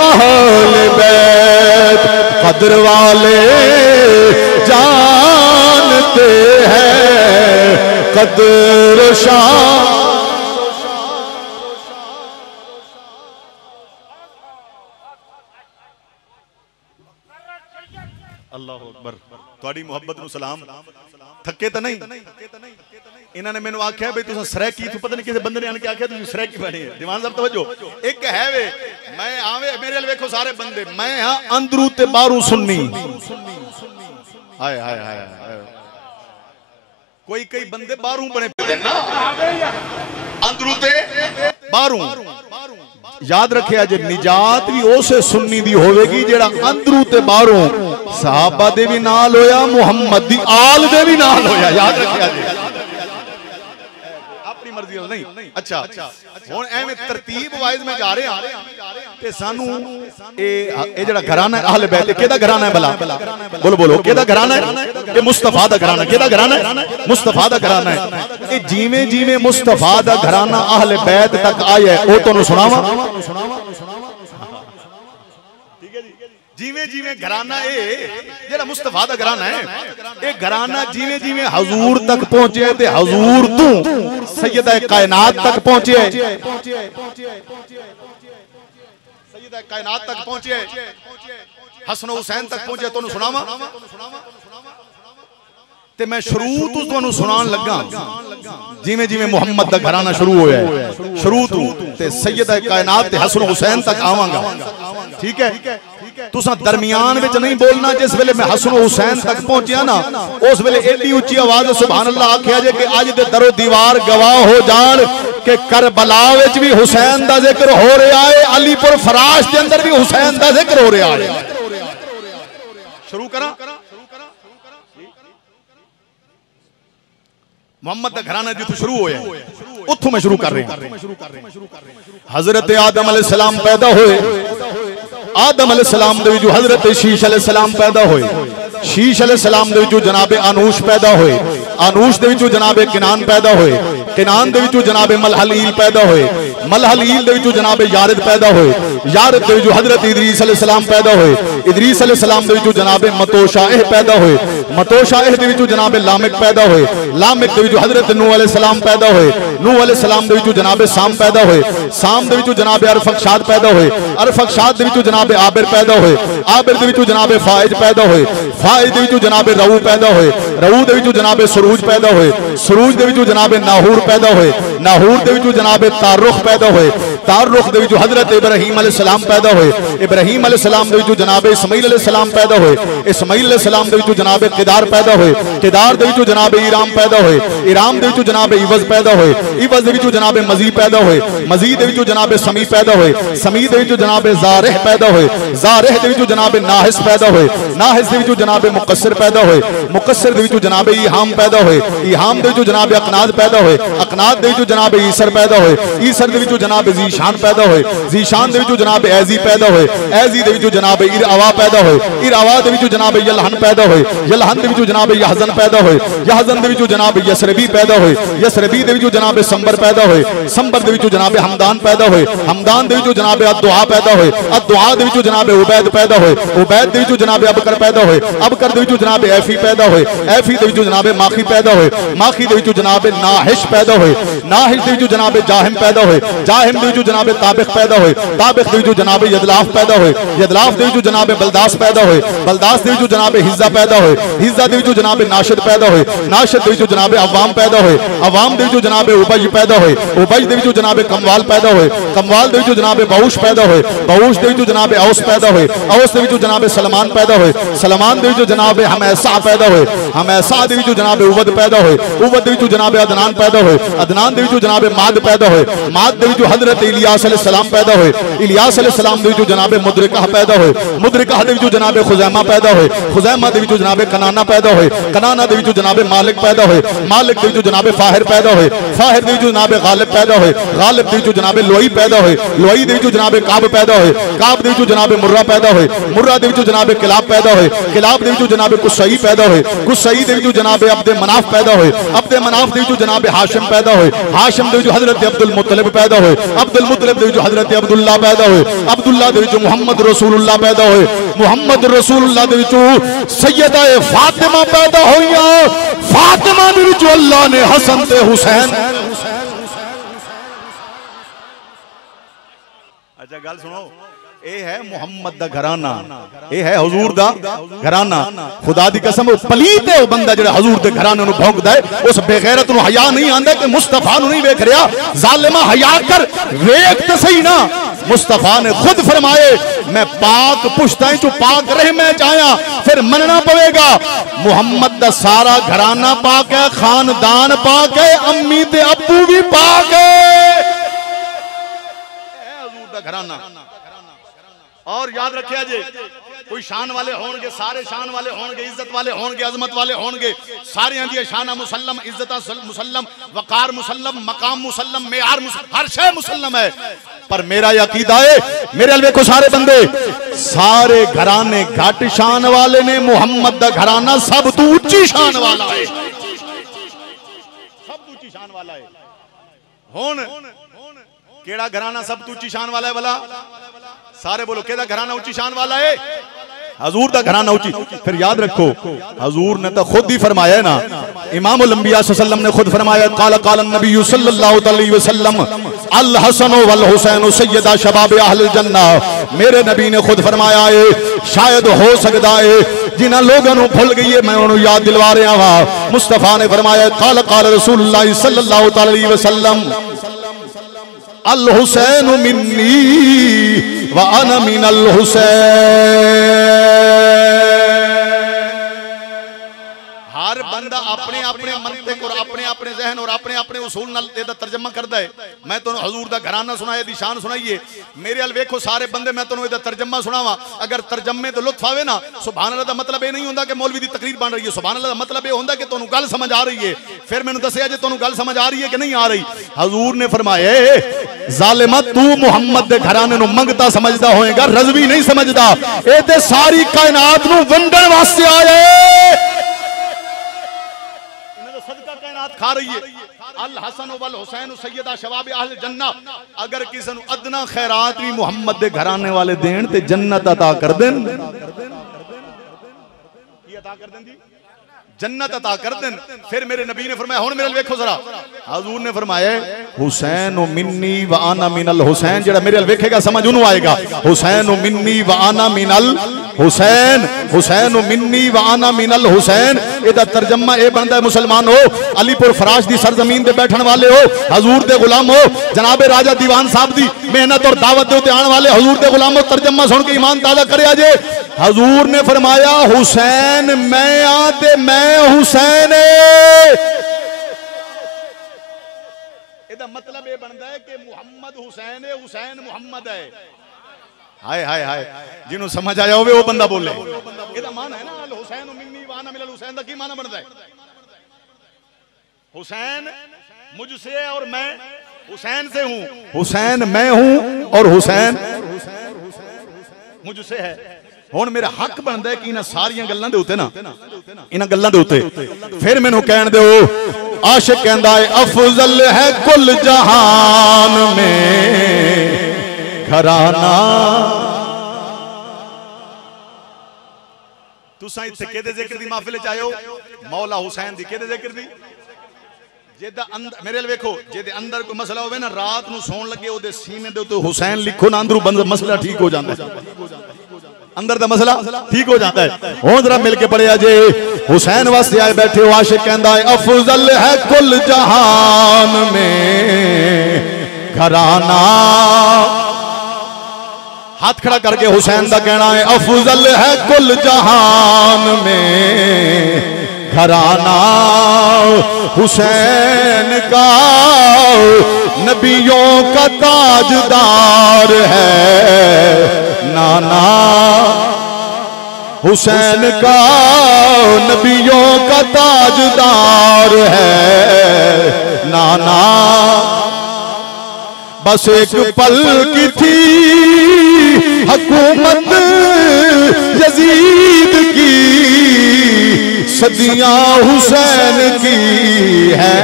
अहले बैत। कदर वाले जानते हैं कदर शान। अल्लाह अकबर तुहाडी मुहब्बत नूं सलाम थके तो नहीं इन्होंने मैंने आख्या भाई तुम सरैकी तू पता नहीं किसी बंदे ने आन के आख्या तुम सरैकी बने दीवान साहब तवज्जो एक है वे मैं आवे मेरे अल वेखो सारे बंदे मैं हां अंदरू ते बाहरों सुन्नी हाय हाय हाय कोई कई बंदे बाहरों बने फिरदे ना अंदरू ते बाहरों याद रखिया जे निजात भी उसे सुन्नी दी होवेगी जेड़ा अंदरू ते बाहरों सहाबा दे भी नाल होया मुहम्मद दी आल दे भी नाल होया याद रखिया जे अपनी मर्जी नहीं अच्छा हुण एवें तरतीब वाइज में जा रहे हां ते सानू ए जेड़ा घराना अहले बैत केदा घराना है भला बोलो बोलो केदा घराना है ये मुस्तफा दा घराना केदा घराना है मुस्तफा दा घराना है ए जिवें जिवें मुस्तफा दा घराना अहले बैत तक आया है ओ तोनु सुनावा जिवें जिवें घराना ए जेड़ा मुस्तफा दा घराना है ए घराना जिवें जिवें हुजूर तक पहुंचे ते हुजूर तू सैयदा कायनात तक पहुंचे सैयदा कायनात तक पहुंचे हसन हुसैन तक पहुंचे तोनु सुनावा ते मैं शुरू तो तोनु सुनान लगा जिवें जिवें मुहम्मद दा घराना शुरू होया है शुरू तो ते सैयदा कायनात ते हसन हुसैन तक आवांगा ठीक है तुसा दरमियान विच नहीं बोलना जिस वेले मैं हसन हुसैन तक पहुंचिया ना उस वेले एडी उच्ची आवाज सुभान अल्लाह आख्या जे कि अज दे दरो दीवार गवाह हो जान कि करबला विच भी हुसैन दा जिक्र हो रहा है अलीपुर फराश के अंदर भी हुसैन दा जिक्र हो रहा है शुरू करा मोहम्मद दा घराना जिथों शुरू होया उत्थों मैं शुरू कर रहा हूं हजरत आदम अलैहिस्सलाम पैदा हुए आदम अलैहिस्सलाम दे विचों हजरत शीश अलैहिस्सलाम पैदा हुए शीश अलैहिस्सलाम दे विचों जनाबे अनूश पैदा हुए अनूश दे विचों जनाबे किनान पैदा हुए किनान दे विचों जनाबे मलहलील पैदा हुए मलहलील दे विचों जनाबे यारिद पैदा हुए यारिद दे विचों हजरत इदरीस अलैहिस्सलाम पैदा हुए इदरीस अलैहिस्सलाम दे विचों जनाबे मतोशाह पैदा हुए मतोशाह दे विचों जनाबे लामिक पैदा हुए लामिक दे विचों हजरत नूह अलैहिस्सलाम पैदा हुए नूह अलैहिस्सलाम दे विचों जनाबे साम पैदा हुए साम दे विचों जनाबे अरफक्षाद पैदा हुए अरफक्षाद दे विचों जनाबे आबिर पैदा हुए आबिर दे विचों जनाबे फाइज पैदा हुए फाइज दे विचों जनाबे रऊ पैदा हुए रऊ दे विचों जनाबे सुरूज पैदा हुए सुरूज दे विचों जनाबे नाहूर पैदा हुए नाहूर दे विचों जनाबे तारुख पैदा हुए तारुख दे विचों हजरत इब्राहीम अलैहिस्सलाम पैदा हुए इब्राहीम अलैहिस्सलाम दे विचों जनाबे इस्माईल अलैहिस्सलाम पैदा हुए इस्माईल अलैहिस्सलाम दे विचों जनाबे किदार पैदा हुए किदार दे विचों जनाबे ईराम पैदा हुए ईराम दे विचों जनाबे इवज पैदा हुए इवज दे विचों जनाबे मजी पैदा हुए मजी दे विचों जनाबे समी पैदा हुए समी दे विचों जनाबे ज़ारिह पैदा हुए ज़ारिह दे विचों जनाबे नाहिस पैदा हुए नाहिस दे विचों जनाबे मुकस्सिर पैदा हुए मुकस्सिर दे विचों जनाबे ईहाम पैदा हुए ईहाम दे विचों जनाबे अकनाद पैदा हुए अकनाद दे विचों जनाबे ईसर पैदा हुए ईसर दे विचों जनाबे ज़ीशान पैदा हुए ज़ीशान दे विचों जनाबे ऐज़ी पैदा हुए ऐज़ी दे विचों जनाबे इरअवा पैदा हुए इरअवा दे विचों जनाबे यलहन पैदा हुए यलहन दे विचों जनाबे यहज़न पैदा हुए यहज़न दे विचों जनाबे यसरबी पैदा हुए यसरबी दे विचों जनाबे संबर पैदा हुए संबर दे विचों जनाबे हमदान पैदा हुए हमदान दे विचों जनाबे अद्दुआ पैदा हुए अद्दुआ दे विचों जनाबे उबैद पैदा हुए उबैद दे विचों जनाबे अबकर पैदा हुए अबकर दे विचों जनाबे ऐफी पैदा हुए ऐफी दे विचों जनाबे माखी पैदा हुए माखी दे विचों जनाबे नाहिश पैदा हुए नाहिश दे विचों जनाबे जाहिम पैदा हुए जाहिम दे विचों जनाबे ताबिक पैदा हुए ताबिक दे विचों जनाबे यदलाफ पैदा हुए यदलाफ दे विचों जनाबे बलदास पैदा हुए बलदास दे विचों जनाबे हिज्जा पैदा हुए हिज्जा दे विचों जनाबे नाशिद पैदा हुए नाशिद दे विचों जनाबे अवाम पैदा हुए अवाम दे विचों जनाबे उबज पैदा हुए उबज दे विचों जनाबे कमवाल पैदा हुए कमवाल दे विचों जनाबे बऊश पैदा हुए बऊश दे विचों जनाबे औस पैदा हुए औस दे विचों जनाबे सलमान पैदा हुए सलमान दे विचों जनाबे हमैसा पैदा हुए हमैसा दे विचों जनाबे उवद पैदा हुए उवद दे विचों जनाबे अदनान पैदा हुए अदनान दे विचों जनाबे माद पैदा हुए माद दे विचों हजरत इलियास अलैहिस्सलाम पैदा हुए इलियास अलैहिस्सलाम दे विचों जनाबे मुदरिकह पैदा हुए मुदरिकह दे विचों जनाबे खुजैमा पैदा हुए खुजैमा दे विचों जनाबे कनाना पैदा हुए कनाना दे विचों जनाबे मालिक पैदा हुए मालिक दे विचों जनाबे फाहिर पैदा हुए फाहिर दे विचों जनाबे गालिब पैदा हुए गालिब दे विचों जनाबे लोई पैदा हुए लोई दे विचों जनाबे काब पैदा हुए काब दे विचों जनाबे मुर्रा पैदा हुए मुर्रा दे विचों जनाबे किलाब पैदा हुए किलाब दे विचों जनाबे कुसई पैदा हुए कुसई दे विचों जनाबे अब्दे मनाफ पैदा हुए अब्दे मनाफ दे विचों जनाबे हाशिम पैदा हुए हाशिम दे विचों हजरत अब्दुल मुत्तलिब पैदा हुए अब्दुल मुत्तलिब दे विचों हजरत अब्दुल्ला पैदा हुए अब्दुल्ला दे विचों मुहम्मद रसूलुल्लाह पैदा हुए मुहम्मद रसूलुल्लाह दे विचों सैयदा फातिमा पैदा होईयां फातिमा दे विचों अल्लाह ने हसन ते हुसैन अच्छा गल सुनो ये है मुहम्मद दा घराना, ये है हजूर दा घराना। खुदा दी कसम वो पलीत है वो बंदा जो हजूर दे घराने नूं भौंकदा है। उस बेगैरत नूं हया नहीं आंदा कि मुस्तफा नूं नहीं वेख रहा। जालिमा हया कर वेख तो सही ना। मुस्तफा ने खुद फरमाए मैं पाक पुश्ताई चो पाक रह मैं चाया, फिर मनना पवेगा। मुहम्मद दा सारा घराना पाक है, खानदान पाक है, अम्मी ते अब्बू भी पाक है। हजूर दा घराना। और याद रखिया जे कोई शान वाले होंगे, सारे शान वाले होंगे, इज्जत वाले होंगे, अजमत वाले होंगे, सारे दी शाना मुसल्लम, इज्जत मुसल्लम, वकार मुसल्लम, मकाम मुसल्लम, मेयार हर शय मुसल्लम है। पर मेरा अकीदा है, मेरे अल देखो सारे बंदे, सारे घराने घट शान वाले ने, मुहम्मद दा घराना सब तो उच्ची शान वाला है, सब तो उच्ची शान वाला है। हुण केड़ा घराना सब तो उच्ची शान वाला है भला? सारे बोलो केदा घराना उच्ची शान वाला है? हजूर दा घराना उच्ची। फिर याद रखो हजूर ने तो खुद ही फरमाया है ना, इमामुल अंबिया सल्लल्लाहु अलैहि वसल्लम ने खुद फरमाया काला काला नबी सल्लल्लाहु अलैहि वसल्लम अल हसन वल हुसैन सय्यदा शबाब अहल जन्ना। मेरे नबी ने खुद फरमाया है शायद हो सकता है जिन्हां लोगों को भूल गई है मैं उन्होंने याद दिलवा रहा वा। मुस्तफा ने फरमाया काला काला रसूलुल्लाह सल्लल्लाहु अलैहि वसल्लम अल हुसैन मिन्नी व अना मिनल हुसैन। हर बंदा अपने अपने मंतिक और अपने अपने जहन और अपने अपने उसूल नाल एदा तर्जमा करदा है। मैं तुहानू हजूर दा घराना सुनाया, दी शान सुनाइए। मेरे अल वेखो सारे बंदे, मैं तुहानू एदा तर्जमा सुनावा। अगर तर्जमे तो लुत्फ आवे ना, सुभान अल्लाह दा मतलब ये नहीं होंदा कि मौलवी दी तकरीर बन रही है। सुभान अल्लाह दा मतलब ये होंदा कि तुहानू गल समझ आ रही है। फिर मैनू दस्सिया जे तुहानू गल समझ आ रही है कि नहीं आ रही। हजूर ने फरमाया जालिमा तू मुहम्मद दे घराने नू मंगता समझदा होएगा, रज़वी नहीं समझदा। ए ते सारी कायनात नू वंडण वास्ते आए, खा रही है। अल हसन वल हुसैन सय्यदा शबाब अहल जन्ना। अगर किसी नू अदना खैरात भी मुहम्मद दे घराने वाले देन ते जन्नत अता कर देन। की अता कर देन जी? जन्नत अता कर देन। फिर मेरे नबी ने फरमाया, हुण मेरे वेखो जरा, हजूर ने फरमाया हुसैन मिन्नी व आना मिनल हुसैन। जेड़ा मेरे अल वेखेगा समझ उन्होंने आएगा। हुसैन मिन्नी व आना मिनल हुसैन, हुसैन मिन्नी व आना मिनल हुसैन। एदा तर्जमा ए बनदा है मुसलमान हो, अलीपुर फराश दी सरजमीन दे बैठन वाले हो, हजूर दे गुलाम हो, जनाबे राजा दीवान साहब दी मेहनत और दावत दे उत्ते आने वाले हजूर दे गुलाम हो। तर्जमा सुन के ईमान ताज़ा करे जे। हजूर ने फरमाया हुसैन मैं आते मैं हुसैन। एदा मतलब ये बनता है कि मुहम्मद हुसैन है, हुसैन मुहम्मद है। हाय हाय हाय, जिन्हों समझ आया होवे वो बंदा बोले। एदा माना है ना अल हुसैन मिन्नी व आना मिनल हुसैन दा की माना बनता है? हुसैन मुझसे है और मैं हुसैन से हूं। हुसैन मैं हूं और हुसैन मुझसे है। हुण मेरा हक बनता है कि इन्हां सारियां गल्लां दे उत्ते ना, इन्हां गल्लां दे उत्ते फिर मैनू कहण दिओ आशिक कहंदा है अफजल है कुल जहान में घराना। तुसां इत्थे केदे जिक्र दी महफिल च आयो? मौला हुसैन दी केदे जिक्र दी? जेदा अंदर मेरे अल वेखो, जेदे अंदर कोई मसला होवे ना, रात नू सोण लगे ओदे सीने दे उत्ते हुसैन लिखो ना, अंदरू बंदा मसला ठीक हो जांदा है, अंदर दा मसला ठीक हो जाता है। हुण जरा मिल के पढ़िया जे हुसैन वास्ते आए बैठे हो। आशिक कहंदा है अफजल है कुल जहान में घराना। हाथ खड़ा करके हुसैन दा कहना है अफजल है कुल जहान में घराना। हुसैन का नबियों का ताजदार है नाना। हुसैन का नबियों का ताजदार है नाना। बस एक पल की थी हुकूमत यजीद की, सदियां हुसैन की है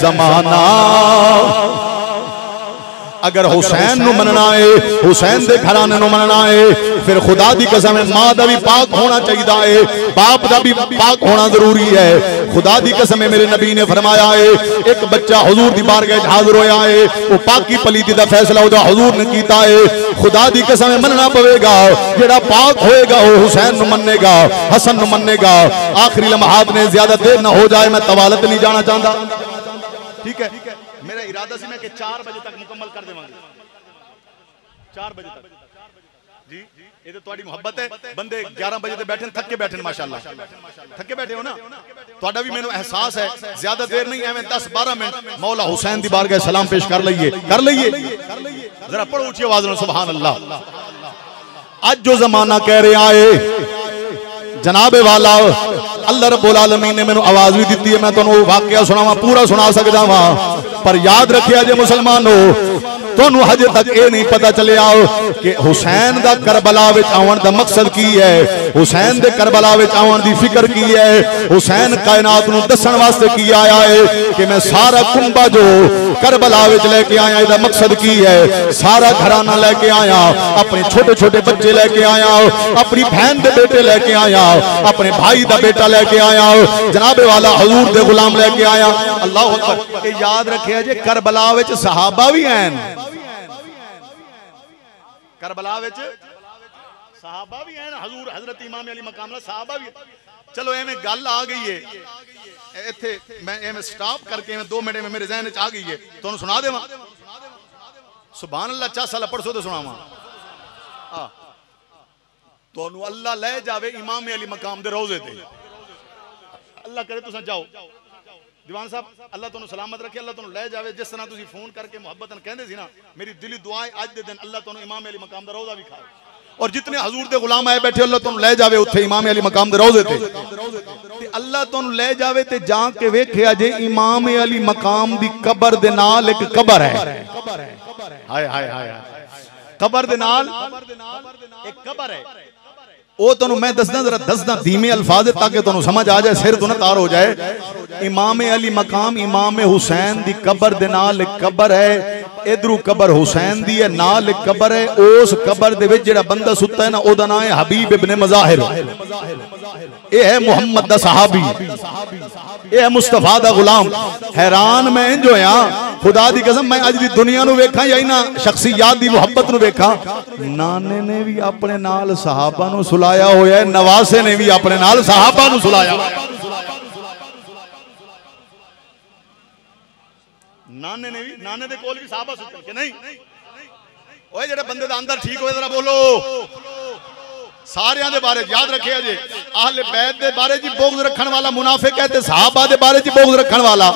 जमाना। अगर हुसैन नु मनना है, हुसैन दे घराने नु मनना है, फिर खुदा दी कसम है मां दा भी पाक होना चाहिए है, बाप दा भी पाक होना जरूरी है। खुदा दी कसम है मेरे नबी ने फरमाया है, एक बच्चा हुजूर दी बारगाह हाजिर होया है, वो पाकी पलीती दा फैसला ओदा हुजूर ने कीता है। खुदा दी कसम है मनना पवेगा, जेड़ा पाक होएगा वो हुसैन नु मन्नेगा, हसन नु मन्नेगा। आखिरी लम्हात ने ज्यादा देर ना हो जाए, मैं तवालत नहीं जाना चाहता, ठीक है। मेरा इरादा सी मैं कि 4 बजे तक मुकम्मल कर देवांगे, 4 बजे तक जी। ये तो तुम्हारी मोहब्बत है, बंदे 11 बजे तक बैठे थके बैठे माशाल्लाह, थके बैठे हो ना, ਤੁਹਾਡਾ भी मैंने एहसास है। ज्यादा देर नहीं, एवं 10-12 मिनट मौला हुसैन दी बारगाह सलाम पेश कर लइए, कर लइए। जरा पढ़ो ऊंची आवाज में सुभान अल्लाह। आज जो जमाना कह रहे आए जनाबे वाला अल्लाह रब्बुल आलमीन ने मैंने आवाज भी दी है, मैं तुहानू वाकया सुनावा, पूरा सुना सकदा वा, पर याद रखिया जे मुसलमानो, तुहानू हजे तक ये नहीं पता चलिया कि हुसैन दा करबला विच आवन दा मकसद की है, हुसैन दे करबला विच आवन दी फिक्र की है, हुसैन कायनात नू दसन वास्ते की आया है कि मैं सारा कुंबा जो करबला विच लेके आया, इहदा मकसद की है, सारा घराना लेके आया, अपने छोटे छोटे बच्चे लेके आया, अपनी बहन दे बेटे लेके आया, अपने भाई दा बेटा लेके आया, जनाबे वाला हुजूर दे गुलाम लेके आया। अल्लाह अकबर। याद रखिया जे करबला विच सहाबा भी हैं, करबला विच सहाबा भी हैं, हजूर हजरत इमाम अली मकाम दा सहाबा भी। चलो एवें गल आ गई है, इत्थे मैं एवें स्टॉप करके 2 मिनट में मेरे ज़हन च आ गई है, तुहानू सुना देवां। सुभान अल्लाह, 4 साल पढ़सो तो सुनावां। तुहानू अल्लाह ले जावे इमाम अली मकाम दे रोज़े ते, अल्लाह करे तुसां जाओ दीवान साहब, अल्लाह तुहानू सलामत रखे, अल्लाह तुहानू ले जावे। जिस तरह तुसीं फोन करके मुहब्बतन कहंदे सी ना, मेरी दिली दुआ है अज दे दिन अल्लाह तुहानू इमाम अली मकाम दा रोज़ा भी खाए, और जितने हजूर दे गुलाम आए बैठे अल्लाह तुहानू ले जावे उत्थे इमाम अली मकाम दे रोज़े ते, अल्लाह तुहानू ले जावे ते जाके वेखिया जे इमाम अली मकाम दी कबर दे नाल एक कबर है। हाय हाय हाय, कबर दे नाल एक कबर है। वो तुहानू मैं दसदा, जरा दसदा धीमे अल्फाज ताकि तुहानू समझ आ जाए, सिर तो ना तार हो जाए। इमाम अली मकाम इमाम हुसैन दी कबर दे नाल एक कबर है, इधरू कबर हुसैन दी है, नाल एक कबर है। उस कबर दे विच जेड़ा बंदा सुता है ना, ओदा नाम है हबीब इब्ने मज़ाहिर। ये है मुहम्मद दा सहाबी, ये है मुस्तफा दा गुलाम। हैरान मैं इंज होया, खुदा दी कसम, मैं अज दी दुनिया नू वेखा या इना शख्सियत दी मुहब्बत नू वेखा। नाने ने भी अपने नाल सहाबा नू सुलाया होया है, नवासे ने भी अपने नाल सहाबा नू सुलाया। नाने ने भी, नाने दे कोल भी सहाबा सुते कि नहीं? ओए जेड़े बंदे दा अंदर ठीक होए जरा बोलो। सारियां दे बारे याद रखिया जे, अहले बैत दे बारे जी बोझ रखण वाला मुनाफिक है, ते सहाबा दे बारे जी बोझ रखण वाला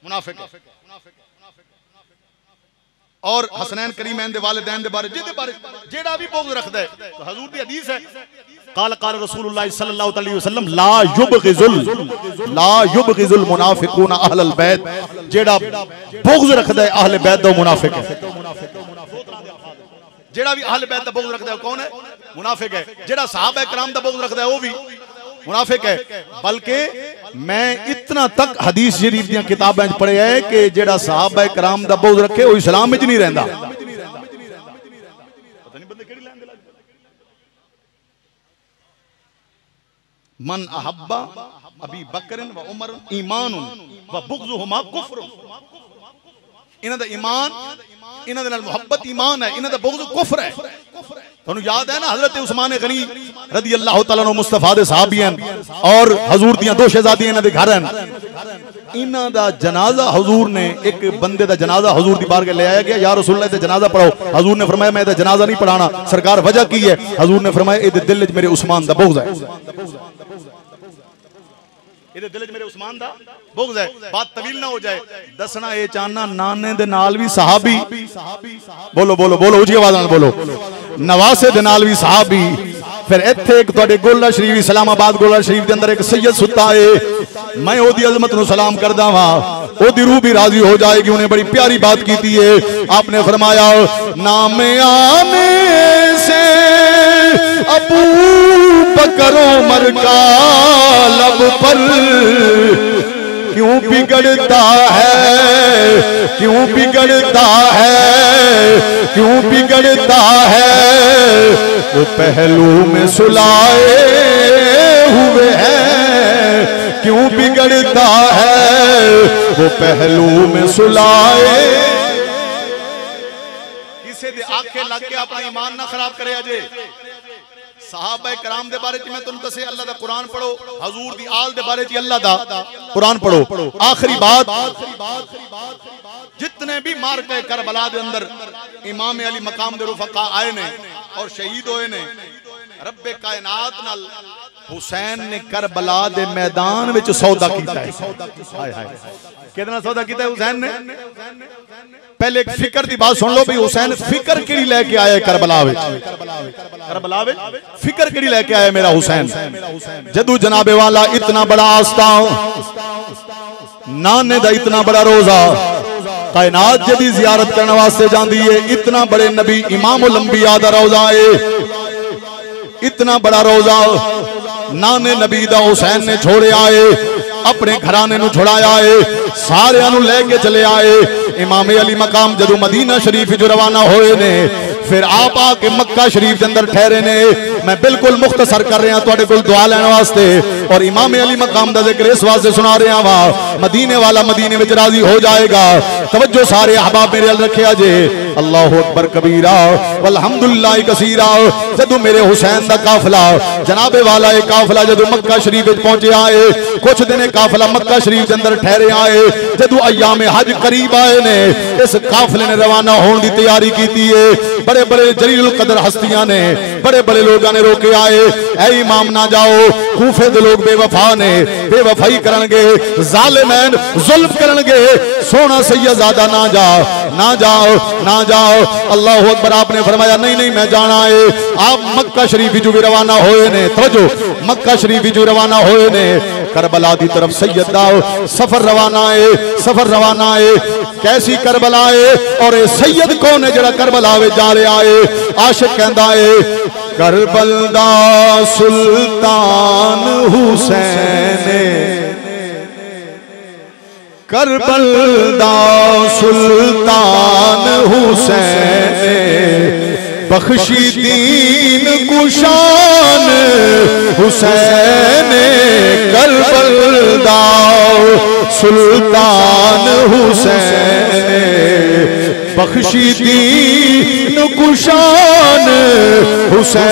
मुनाफिक है। और हसनैन करीमैन दे वालिदैन दे बारे जिहदे बारे जेड़ा भी बोझ रखदा है, तो हुजूर दी हदीस है, काल काल रसूलुल्लाह सल्लल्लाहु अलैहि वसल्लम ला युबग़िज़ुल मुनाफिकून अहलल बैत, जेड़ा बोझ रखदा है अहले बैत दा मुनाफिक है। जेड़ा भी अहले बैत दा बोझ रखदा है कौन है? मुनाफिक है। जेड़ा सहाबा किराम दा बोझ रखदा है वो भी मुनाफिक है। बल्कि मैं इतना तक हदीस शरीफ दी किताबां च पढ़िया है कि जेड़ा सहाबा किराम दा बोझ रखे वो इस्लाम विच नहीं रहंदा। मन अहब्बा अबी बकरन व उमर ईमानुन व बुग़्ज़ुहुमा कुफ्र। इन्हां दा ईमान, इन्हां दे नाल मोहब्बत ईमान है, इन्हां दा बुग़्ज़ कुफ्र है। तुहानू याद है ना हजरत उस्मान गनी रज़ी अल्लाह तआला अन्हु मुस्तफा दे सहाबी हैं, और हजूर दियां 2 शहजादियां इन्हां दे घर हैं। इन्हां दा जनाजा हुजूर ने, एक बंदे दा जनाजा हुजूर दी बारगाह ले आया गया, या रसूलुल्लाह ते जनाजा पढ़ाओ। हुजूर ने फरमाया मैं इहदा जनाजा नहीं पढ़ाना। सरकार वजह की है? हुजूर ने फरमाया इहदे दिल च मेरे उस्मान दा बुग़्ज़ है, इहदे दिल च मेरे उस्मान दा बुग़्ज़ है। बात तवील ना हो जाए, दसना ये चाहना नाने दे नाल भी सहाबी, बोलो बोलो बोलो ऊंची आवाज़ नाल बोलो, नवासे दे नाल भी सहाबी। फिर इत्थे एक तुहाडे गोला शरीफ इस्लामाबाद गोला शरीफ दे अंदर एक सैयद सुता है, मैं ओदी अज़मत नू सलाम करदा वां, ओदी रूह भी राजी हो जाएगी। उन्हें बड़ी प्यारी बात की थी है, आपने फरमाया नाम आने से अबू बकर उमर का लब पर क्यों बिगड़ता है क्यों बिगड़ता है, क्यों बिगड़ता है, वो पहलू में सुलाए हुए हैं, क्यों बिगड़ता है, वो पहलू में सुलाए। किसे दे आंखें लग के अपना ईमान ना खराब करे अजे। सहाबा कराम दे बारे में तुम दसे अल्लाह दा कुरान पढ़ो, हजूर दी आल दे बारे में अल्लाह दा कुरान पढ़ो। आखिरी बात, जितने भी मार के करबला दे अंदर इमाम अली मकाम दे रुफका आए ने और शहीद होए ने, रब्बे कायनात नाल हुसैन ने करबला दे मैदान विच सौदा कीता है। हाय हाय, कितना सौदा कीता है हुसैन ने। पहले एक फिक्र दी बात सुन लो भी, हुसैन फिक्र केड़ी लेके आया करबला विच, करबला विच फिक्र केड़ी लेके आया मेरा हुसैन। जदू जनाबे वाला इतना बड़ा आस्था, नाने दा इतना बड़ा रोजा, कायनात जदी जियारत करने वास्ते जांदी है, इतना बड़े नबी इमामुल अंबिया दा रोजा है, इतना बड़ा रोजा नाने नबी दा हुसैन ने छोड़े आए, अपने घराने नु छुड़ाया है, सारे नु लेके चले आए। इमाम अली मकाम जदों मदीना शरीफ जो रवाना होए ने, फिर आप आके मक्का शरीफ के अंदर ठहरे ने। मैं बिल्कुल मुख्तसर कर रहा तुहाडे कोल दुआ लेने वास्ते, और इमाम अली मकाम दा जिक्र इस वास्ते सुना रहा वा, मदीने वाला मदीने में राजी हो जाएगा। तवज्जो सारे अहबाब मेरे अल रखे अजे। अल्लाहु अकबर कबीरा वल्हम्दुलिल्लाह कसीरा। जदों मेरे हुसैन दा काफिला जनाबे वाला एक काफिला जदों मक्का शरीफ में पहुंचे आए, कुछ दिन काफिला मक्का शरीफ के अंदर ठहरे आए। जदों अय्याम हज करीब आए ने, इस काफिले ने रवाना होने की तैयारी की है। बड़े बड़े जलील कदर हस्तियां ने, बड़े बड़े लोगों ने रोके आए, ऐ इमाम ना जाओ, कूफे दे लोग बेवफा ने, बेवफाई करनगे, जालिमैन जुल्म करनगे, सोना सैयदजादा ना जाओ, ना जाओ, ना जाओ। अल्लाह अकबर। आपने फरमाया नहीं नहीं मैं जाना है। आप मक्का शरीफ जो भी रवाना होए ने, तवज्जो, मक्का शरीफ जो रवाना होए ने, करबला दी तरफ सैयदा सफर रवाना है, सफर रवाना है। कैसी करबला है और ये सैयद कौन है जरा करबला में जा रहा है। आशिक कहता है करबल दा सुल्तान हुसैन, करबल दा सुल्तान हुसैन, बख्शी दीन कुशान हुसैन, करबल दा सुल्तान हुसैन, बख्शी दीन कुशान हुसैन।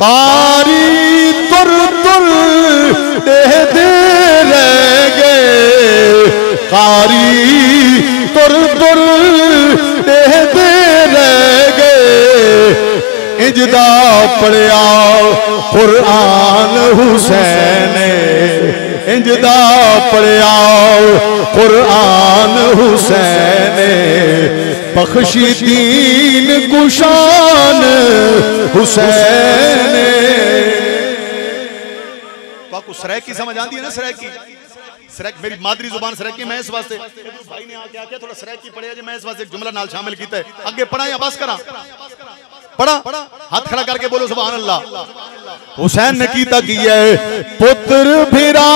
कारी तुर तुर देह दे लगे, कारी तुर तुर देह दे लगे, इजदा पढ़िया कुरान हुसैन, इंजदा पढ़िया कुरान हुसैन, बख्शी दीन कुशान हुसैन। तो आपको सरायकी समझ आती है ना? सरायकी, सरायक मेरी मादरी जुबान सरायकी, मैं इस वास्ते भाई ने आके आके थोड़ा सरायकी पढ़िया जी, मैं इस वास्ते एक जुमला नाल शामिल कीता है। आगे पढ़ा या बस करा? पढ़ा, हाथ खड़ा करके बोलो सुभान अल्लाह। हुसैन ने कीता की है, पुत्र भिरा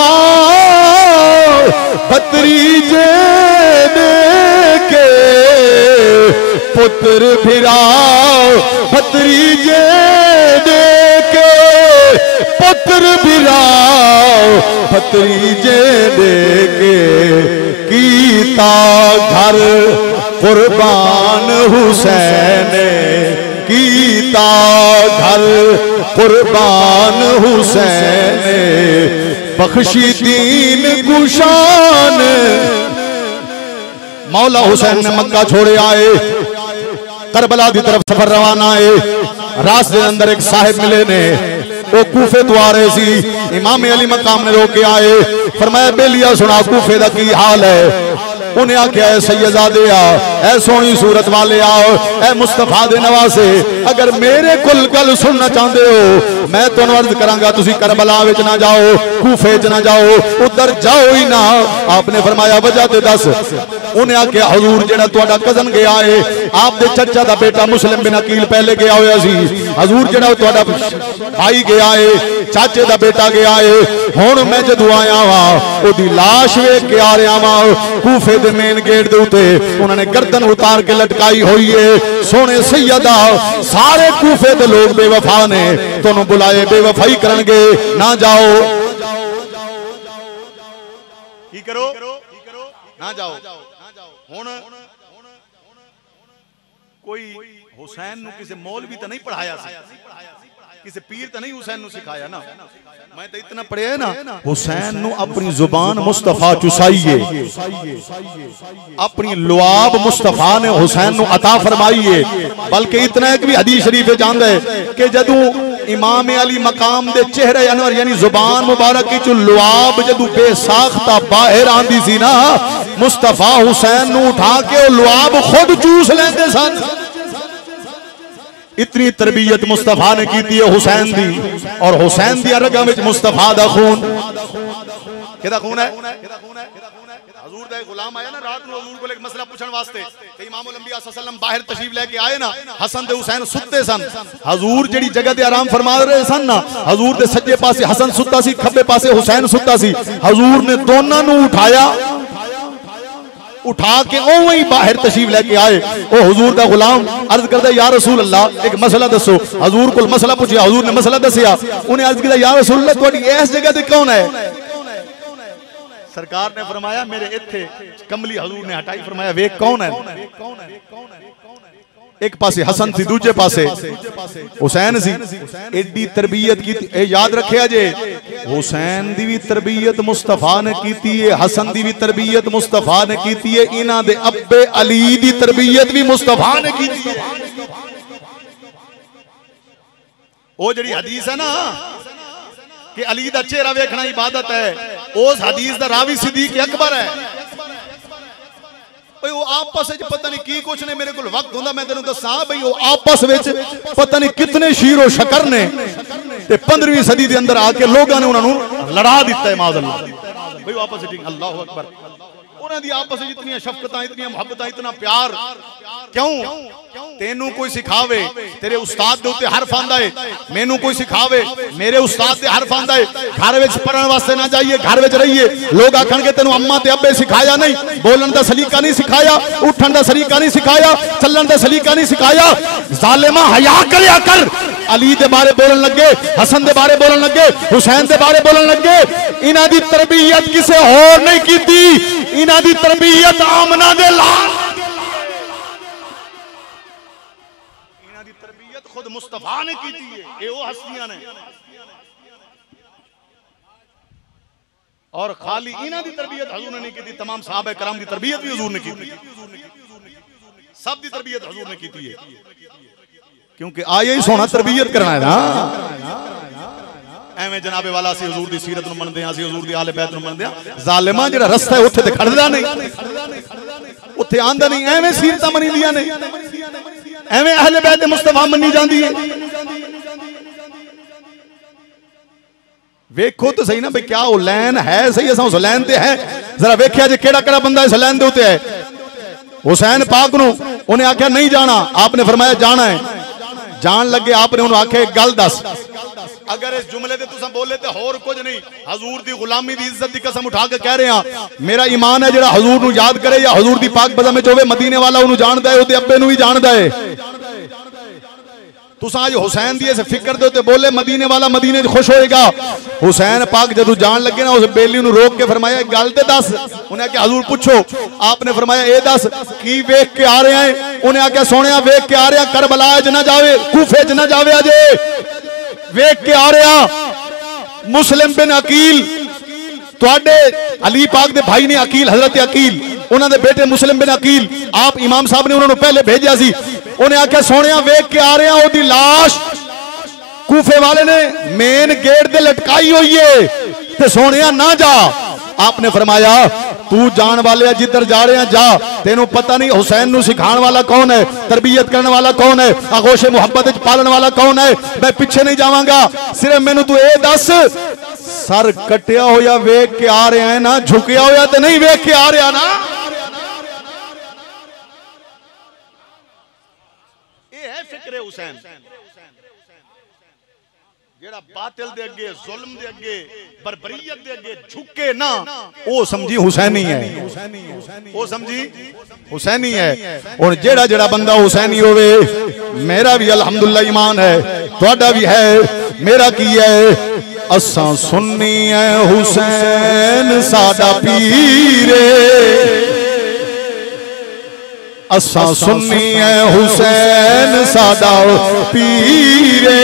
भतीजे के, पुत्र भिरा भतीजे के, पुत्र भिरा भतीजे के, कीता घर कुर्बान हुसैन, कीता घर कुर्बान हुसैन, बख्शी दीन कुशान। मौला हुसैन ने मक्का छोड़े आए, करबला की तरफ सफर रवाना है। रास्ते के अंदर एक साहिब मिले ने, वो कूफे तो आ रहे सी। इमाम अली मकाम ने रोके आए, फरमाया बेलिया सुना कूफे का की हाल है। उन्हें आख्या है सैयदजादे आ, ऐ सोहनी सूरत वाले आओ, ऐ मुस्तफा दे नवासे, अगर मेरे कुल गल सुनना चाहते हो मैं तो अर्ज करांगा तुसी करबला विच ना जाओ, कूफे च ना जाओ, उधर जाओ ही ना। आपने फरमाया वजह ते दस। उन्हें आख्या हजूर जेड़ा तुहाडा कजन गया है आप दे चचा दा बेटा मुस्लिम बिन अकील पहले गया होया सी हजूर जेड़ा तुहाडा भाई गया है चाचे दा बेटा गया है हुण मैं जदों आया वा ओदी लाश वेख के आ रहा वा कूफे दे मेन गेट दे उत्ते उन्होंने गर्दन उतार के लटकाई हुई है सोने सैयदा सारे कूफे दे लोग बेवफा ने तुहानू बुलाए बेवफाई करनगे ना जाओ की करो ना जाओ हुण कोई हुसैन नु किसी मौलवी तो नहीं पढ़ाया किसी पीर तो नहीं हुसैन नु सिखाया ना मैं तो इतना पढ़िया है ना हुसैन नु अपनी जुबान मुस्तफा चुसाइए अपनी लुआब मुस्तफा ने हुसैन नु अता फरमाइए बल्कि इतना है कि भी हदीस शरीफ जान है कि जदू इमाम अली मकाम दे चेहरे अनवर यानी जुबान मुबारक की जो लुआब जदू बेसाख्ता बाहर आंदी सी ना मुस्तफा हुसैन नु उठा के लुआब खुद चूस लेंदे सन इतनी तरबियत मुस्तफा ने की थी हुसैन दी और हुसैन दी रगा विच मुस्तफा दा खून केदा खून है हजूर दा गुलाम आया ना रात नु हजूर को एक मसला पूछन वास्ते ते इमाम अल अंबिया सल्लल्लाहु अलैहि वसल्लम बाहर तशरीफ लेके आए ना हसन दे हुसैन सुत्ते सन हजूर जेड़ी जगह ते आराम फरमा रहे सन ना हजूर दे सज्जे पासे हसन सुत्ता सी खब्बे पासे हुसैन सुत्ता सी हजूर ने दोनों नु उठाया उठा के ओवे ही बाहर तशरीफ लेके आए ओ हुजूर दा गुलाम अर्ज करदा या रसूल अल्लाह एक मसला दसो हजूर को मसला पूछया हजूर ने मसला दसिया उन्हें अर्ज किया या रसूल अल्लाह तुहाडी इस जगह ते कौन है सरकार ने फरमाया मेरे इत्थे कमली हजूर ने हटाई फरमाया वेख कौन है एक पासे हसन सी दूजे पासे हुसैन सी एडी तरबियत की ए याद रखिया जे हुसैन दी भी तरबियत मुस्तफा ने कीती है हसन दी भी तरबियत मुस्तफा ने कीती है इना दे अब्बे अली दी तरबियत भी मुस्तफा ने कीती है ओ जड़ी हदीस है ना कि अली दा चेहरा वेखना इबादत है उस हदीस दा रावी सिद्दीक अकबर है वो आपस में पता नहीं की कुछ ने मेरे को वक्त होंदा मैं तेनू दसा भाई वो आपस में पता नहीं कितने शीरो शकर ने 15वीं सदी के अंदर आके लोगों ने उन्होंने लड़ा दिता है माज़अल्लाह भाई आपस में अल्लाहु अकबर उन्हां दी आपस में इतनी शफकतां इतनी मोहब्बतां इतना प्यार क्यों तेनू कोई सिखावे तेरे उस्ताद दे उत्ते हरफ आंदा है मैनू कोई सिखावे मेरे उस्ताद दे हरफ आंदा है घर विच पढ़न वास्ते ना जाइए घर विच रहिए लोग आखणगे तेनू अम्मा ते अब्बे सिखाया नहीं बोलन दा सलीका नहीं सिखाया उठन दा सलीका नहीं सिखाया चलन दा सलीका नहीं सिखाया जालिमा हया करया कर अली दे बारे बोलन लगे हसन दे बारे बोलन लगे हुसैन दे बारे बोलन लगे इन्हां दी तरबियत किसे होर नहीं कीती इन्हां दी तरबियत आमना दे लाल इन्हां दी तरबियत खुद मुस्तफा ने कीती है ए ओ हस्तियां ने और खाली इन्हां दी तरबियत हुजूर ने नहीं कीती तमाम सहाबा कराम दी तरबियत भी हुजूर ने कीती सब दी तरबियत हुजूर ने कीती है क्योंकि आए ही सोना तरबियत करना है ना एवें जनाबे वाला सी हुजूर दी सीरत नु मनदे आ सी हुजूर दी आले बैत नु मनदे आ जालिमा जेड़ा रास्ता है उत्थे ते खड़दा नहीं उत्थे आंदा नहीं एवें सीरतां मनी दियां ने एवें अहले बैत मुस्तफा मनी जांदी है वेखो तो सही ना भाई क्या वो लैन है सही असां उस लैन ते है जरा वेख्या जे केड़ा केड़ा बंदा इस लैन दे उत्ते है हुसैन पाक नु उन्हें आख्या नहीं जाना आपने फरमाया जाना है जान लगे आपने उन्हें आख्या एक गल दस अगर इस जुमले ते तुसां बोले ते होर कुछ नहीं हजूर दी गुलामी दी इज्जत दी कसम उठा के कह रहे हैं मेरा ईमान है जेड़ा हजूर नु याद करे या हजूर दी पाक बज़ा में होवे मदीने वाला उन्हें जानदा है ओदे अब्बे नु भी जानदा है तुसां आज हुसैन दी ऐसे फिक्र दे ते बोले मदीने वाला मदीने च खुश होएगा हुसैन पाक जदों जान लगे ना उस बेली नु रोक के फरमाया गल ते दस उन्हें आख्या हजूर पूछो आपने फरमाया ए दस की वेख के आ रहे हैं उन्हें आख्या सोनिया वेख के आ रहे हैं करबला च ना जावे कूफे च ना जावे अजे वेख के आ रहा मुस्लिम बिन अकील तुहाडे अली पाक दे भाई ने अकील हजरत अकील उन्हां दे बेटे मुस्लिम बिन अकील आप इमाम साहब ने उन्होंने पहले भेजा सी उन्हें आख्या सोनिया वेख के आ रहे हैं ओदी लाश कूफे वाले ने मेन गेट दे लटकाई हुई है ते सोनिया ना जा आपने फरमाया तू जान वाले जिधर जा रहे हैं जा तेनू पता नहीं हुसैन नु सिखाने वाला कौन है तरबियत करने वाला कौन है आगोशे मुहब्बत पालन वाला कौन है मैं पीछे नहीं जावांगा सिर्फ मैनू तू ए दस सर कटिया होया वेख के आ रहे हैं ना झुकिया होया तो नहीं वेख के आ रहा ना हुसैन जेड़ा बातिल दे अगे जुल्म दे अगे बर्बरियत दे अगे झुके ना वो समझी हुसैनी है वो समझी हुसैनी है और जेड़ा जेड़ा बंदा हुसैनी होवे मेरा भी अल्हम्दुलिल्लाह ईमान है तुहाडा भी है मेरा की है असा सुन्नी है हुसैन साडा पीरे असा सुन्नी है हुसैन साडा पीरे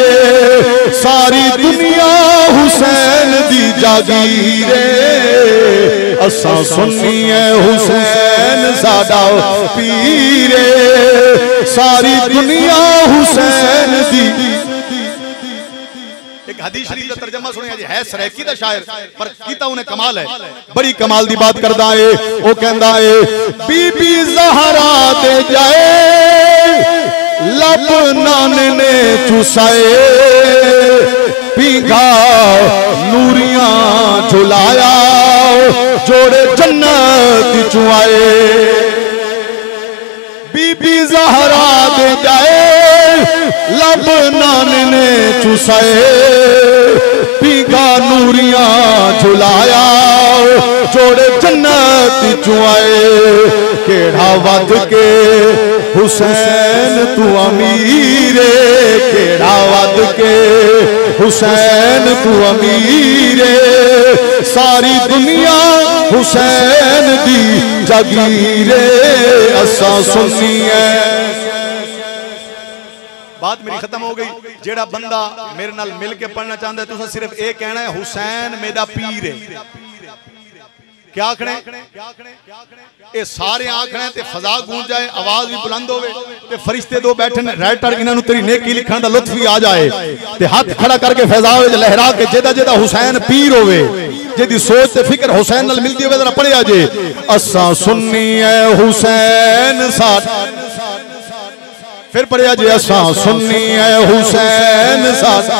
सारी दुनिया हुसैन दी जागीरे असा सुन्नी है हुसैन साडा पीरे सारी दुनिया हुसैन दी हदीस शरीफ का तर्जमा सुनिए जी है सरायकी दा शायर पर कीता उन्हें कमाल है बड़ी कमाल दी बात करदा है वो कहंदा है बीबी ज़हरा दे जाए लब नाने ने चुसाए पीघा नूरियां झुलाया जोड़े जन्नत चुआए बीबी ज़हरा दे जाए लब नाने ने चुसाए पीघा नूरियां झुलाया जोड़े जन्नत चुआए केड़ा वद के हुसैन तू अमीरे केड़ा वद के हुसैन तू अमीरे सारी दुनिया हुसैन दी जागीरे असा सुन्नी है बात मेरी खत्म हो गई जेड़ा बंदा मेरे नाल मिल के पढ़ना चाहता है तुसा सिर्फ एक कहना है हुसैन मेरा पीर है क्या आखने ये सारे आखने ते फजा गूंज जाए आवाज भी बुलंद होवे ते फरिश्ते दो बैठे राइटर इन्हां नु तेरी नेकी लिखण दा लुत्फ भी आ जाए ते हाथ खड़ा करके फैजावे लहरा के जेदा जेदा हुसैन पीर होवे जेदी सोच ते फिक्र हुसैन नाल मिलदी होवे जरा पढ़िया जे असा सुन्नी है हुसैन साडा फिर पढ़िया जी असा सुन्नी है हुसैन साडा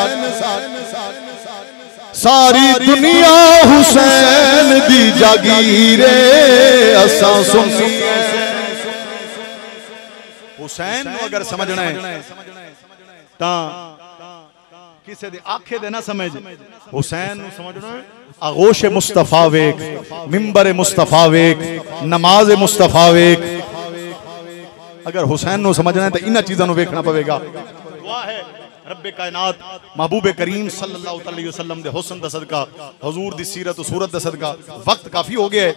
सारी दुनिया हुसैन दी जागीरे असा सुन्नी है हुसैन नु अगर समझना है ता किसे दे आखे दे ना समझ हुसैन नु समझना है आगोश मुस्तफा वेख मिंबर मुस्तफा वेख नमाज मुस्तफा वेख अगर हुसैन नु समझना है तो इन्हां चीज़ों नु वेखना पवेगा दुआ है रब्बे कायनात महबूब करीम सल्लल्लाहु अलैहि वसल्लम दे हुस्न दा सदका हुजूर दी सीरत और सूरत दा सदका वक्त काफी हो गया है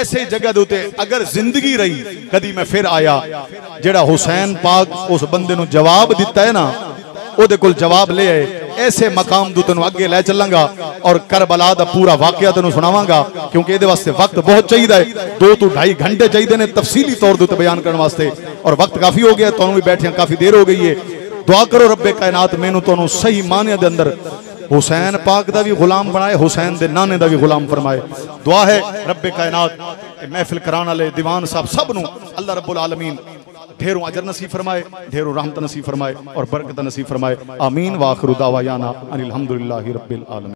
ऐसे जगह दे उते अगर जिंदगी रही कदी मैं फिर आया जेड़ा हुसैन पाक उस बंदे नु जवाब दिता है ना ओदे कोल जवाब ले आए ऐसे मकाम दू तेन अगे लै चलांगा और करबला दा पूरा वाकया तेन सुनावांगा क्योंकि ये वास्ते वक्त बहुत चाहिए 2 to 2.5 घंटे चाहिए ने तफसीली तौर पर बयान करने वास्ते और वक्त काफी हो गया तुहानू भी बैठे काफी देर हो गई है दुआ करो रब्बे कायनात मैनू तुहानू सही माने दे अंदर हुसैन पाक दा भी गुलाम बनाए हुसैन दे नाने दा भी गुलाम फरमाए दुआ है रब्बे कायनात महफिल कराने वाले दीवान साहब सब नू अल्लाह रब्बुल आलमीन ढेरों अजर नसीब फरमाए ढेरों रहमत नसीब फरमाए और बरकत नसीब फरमाए आमीन व आखिरु दावायाना अनिल हम्दुलिल्लाहि रब्बिल आलमीन।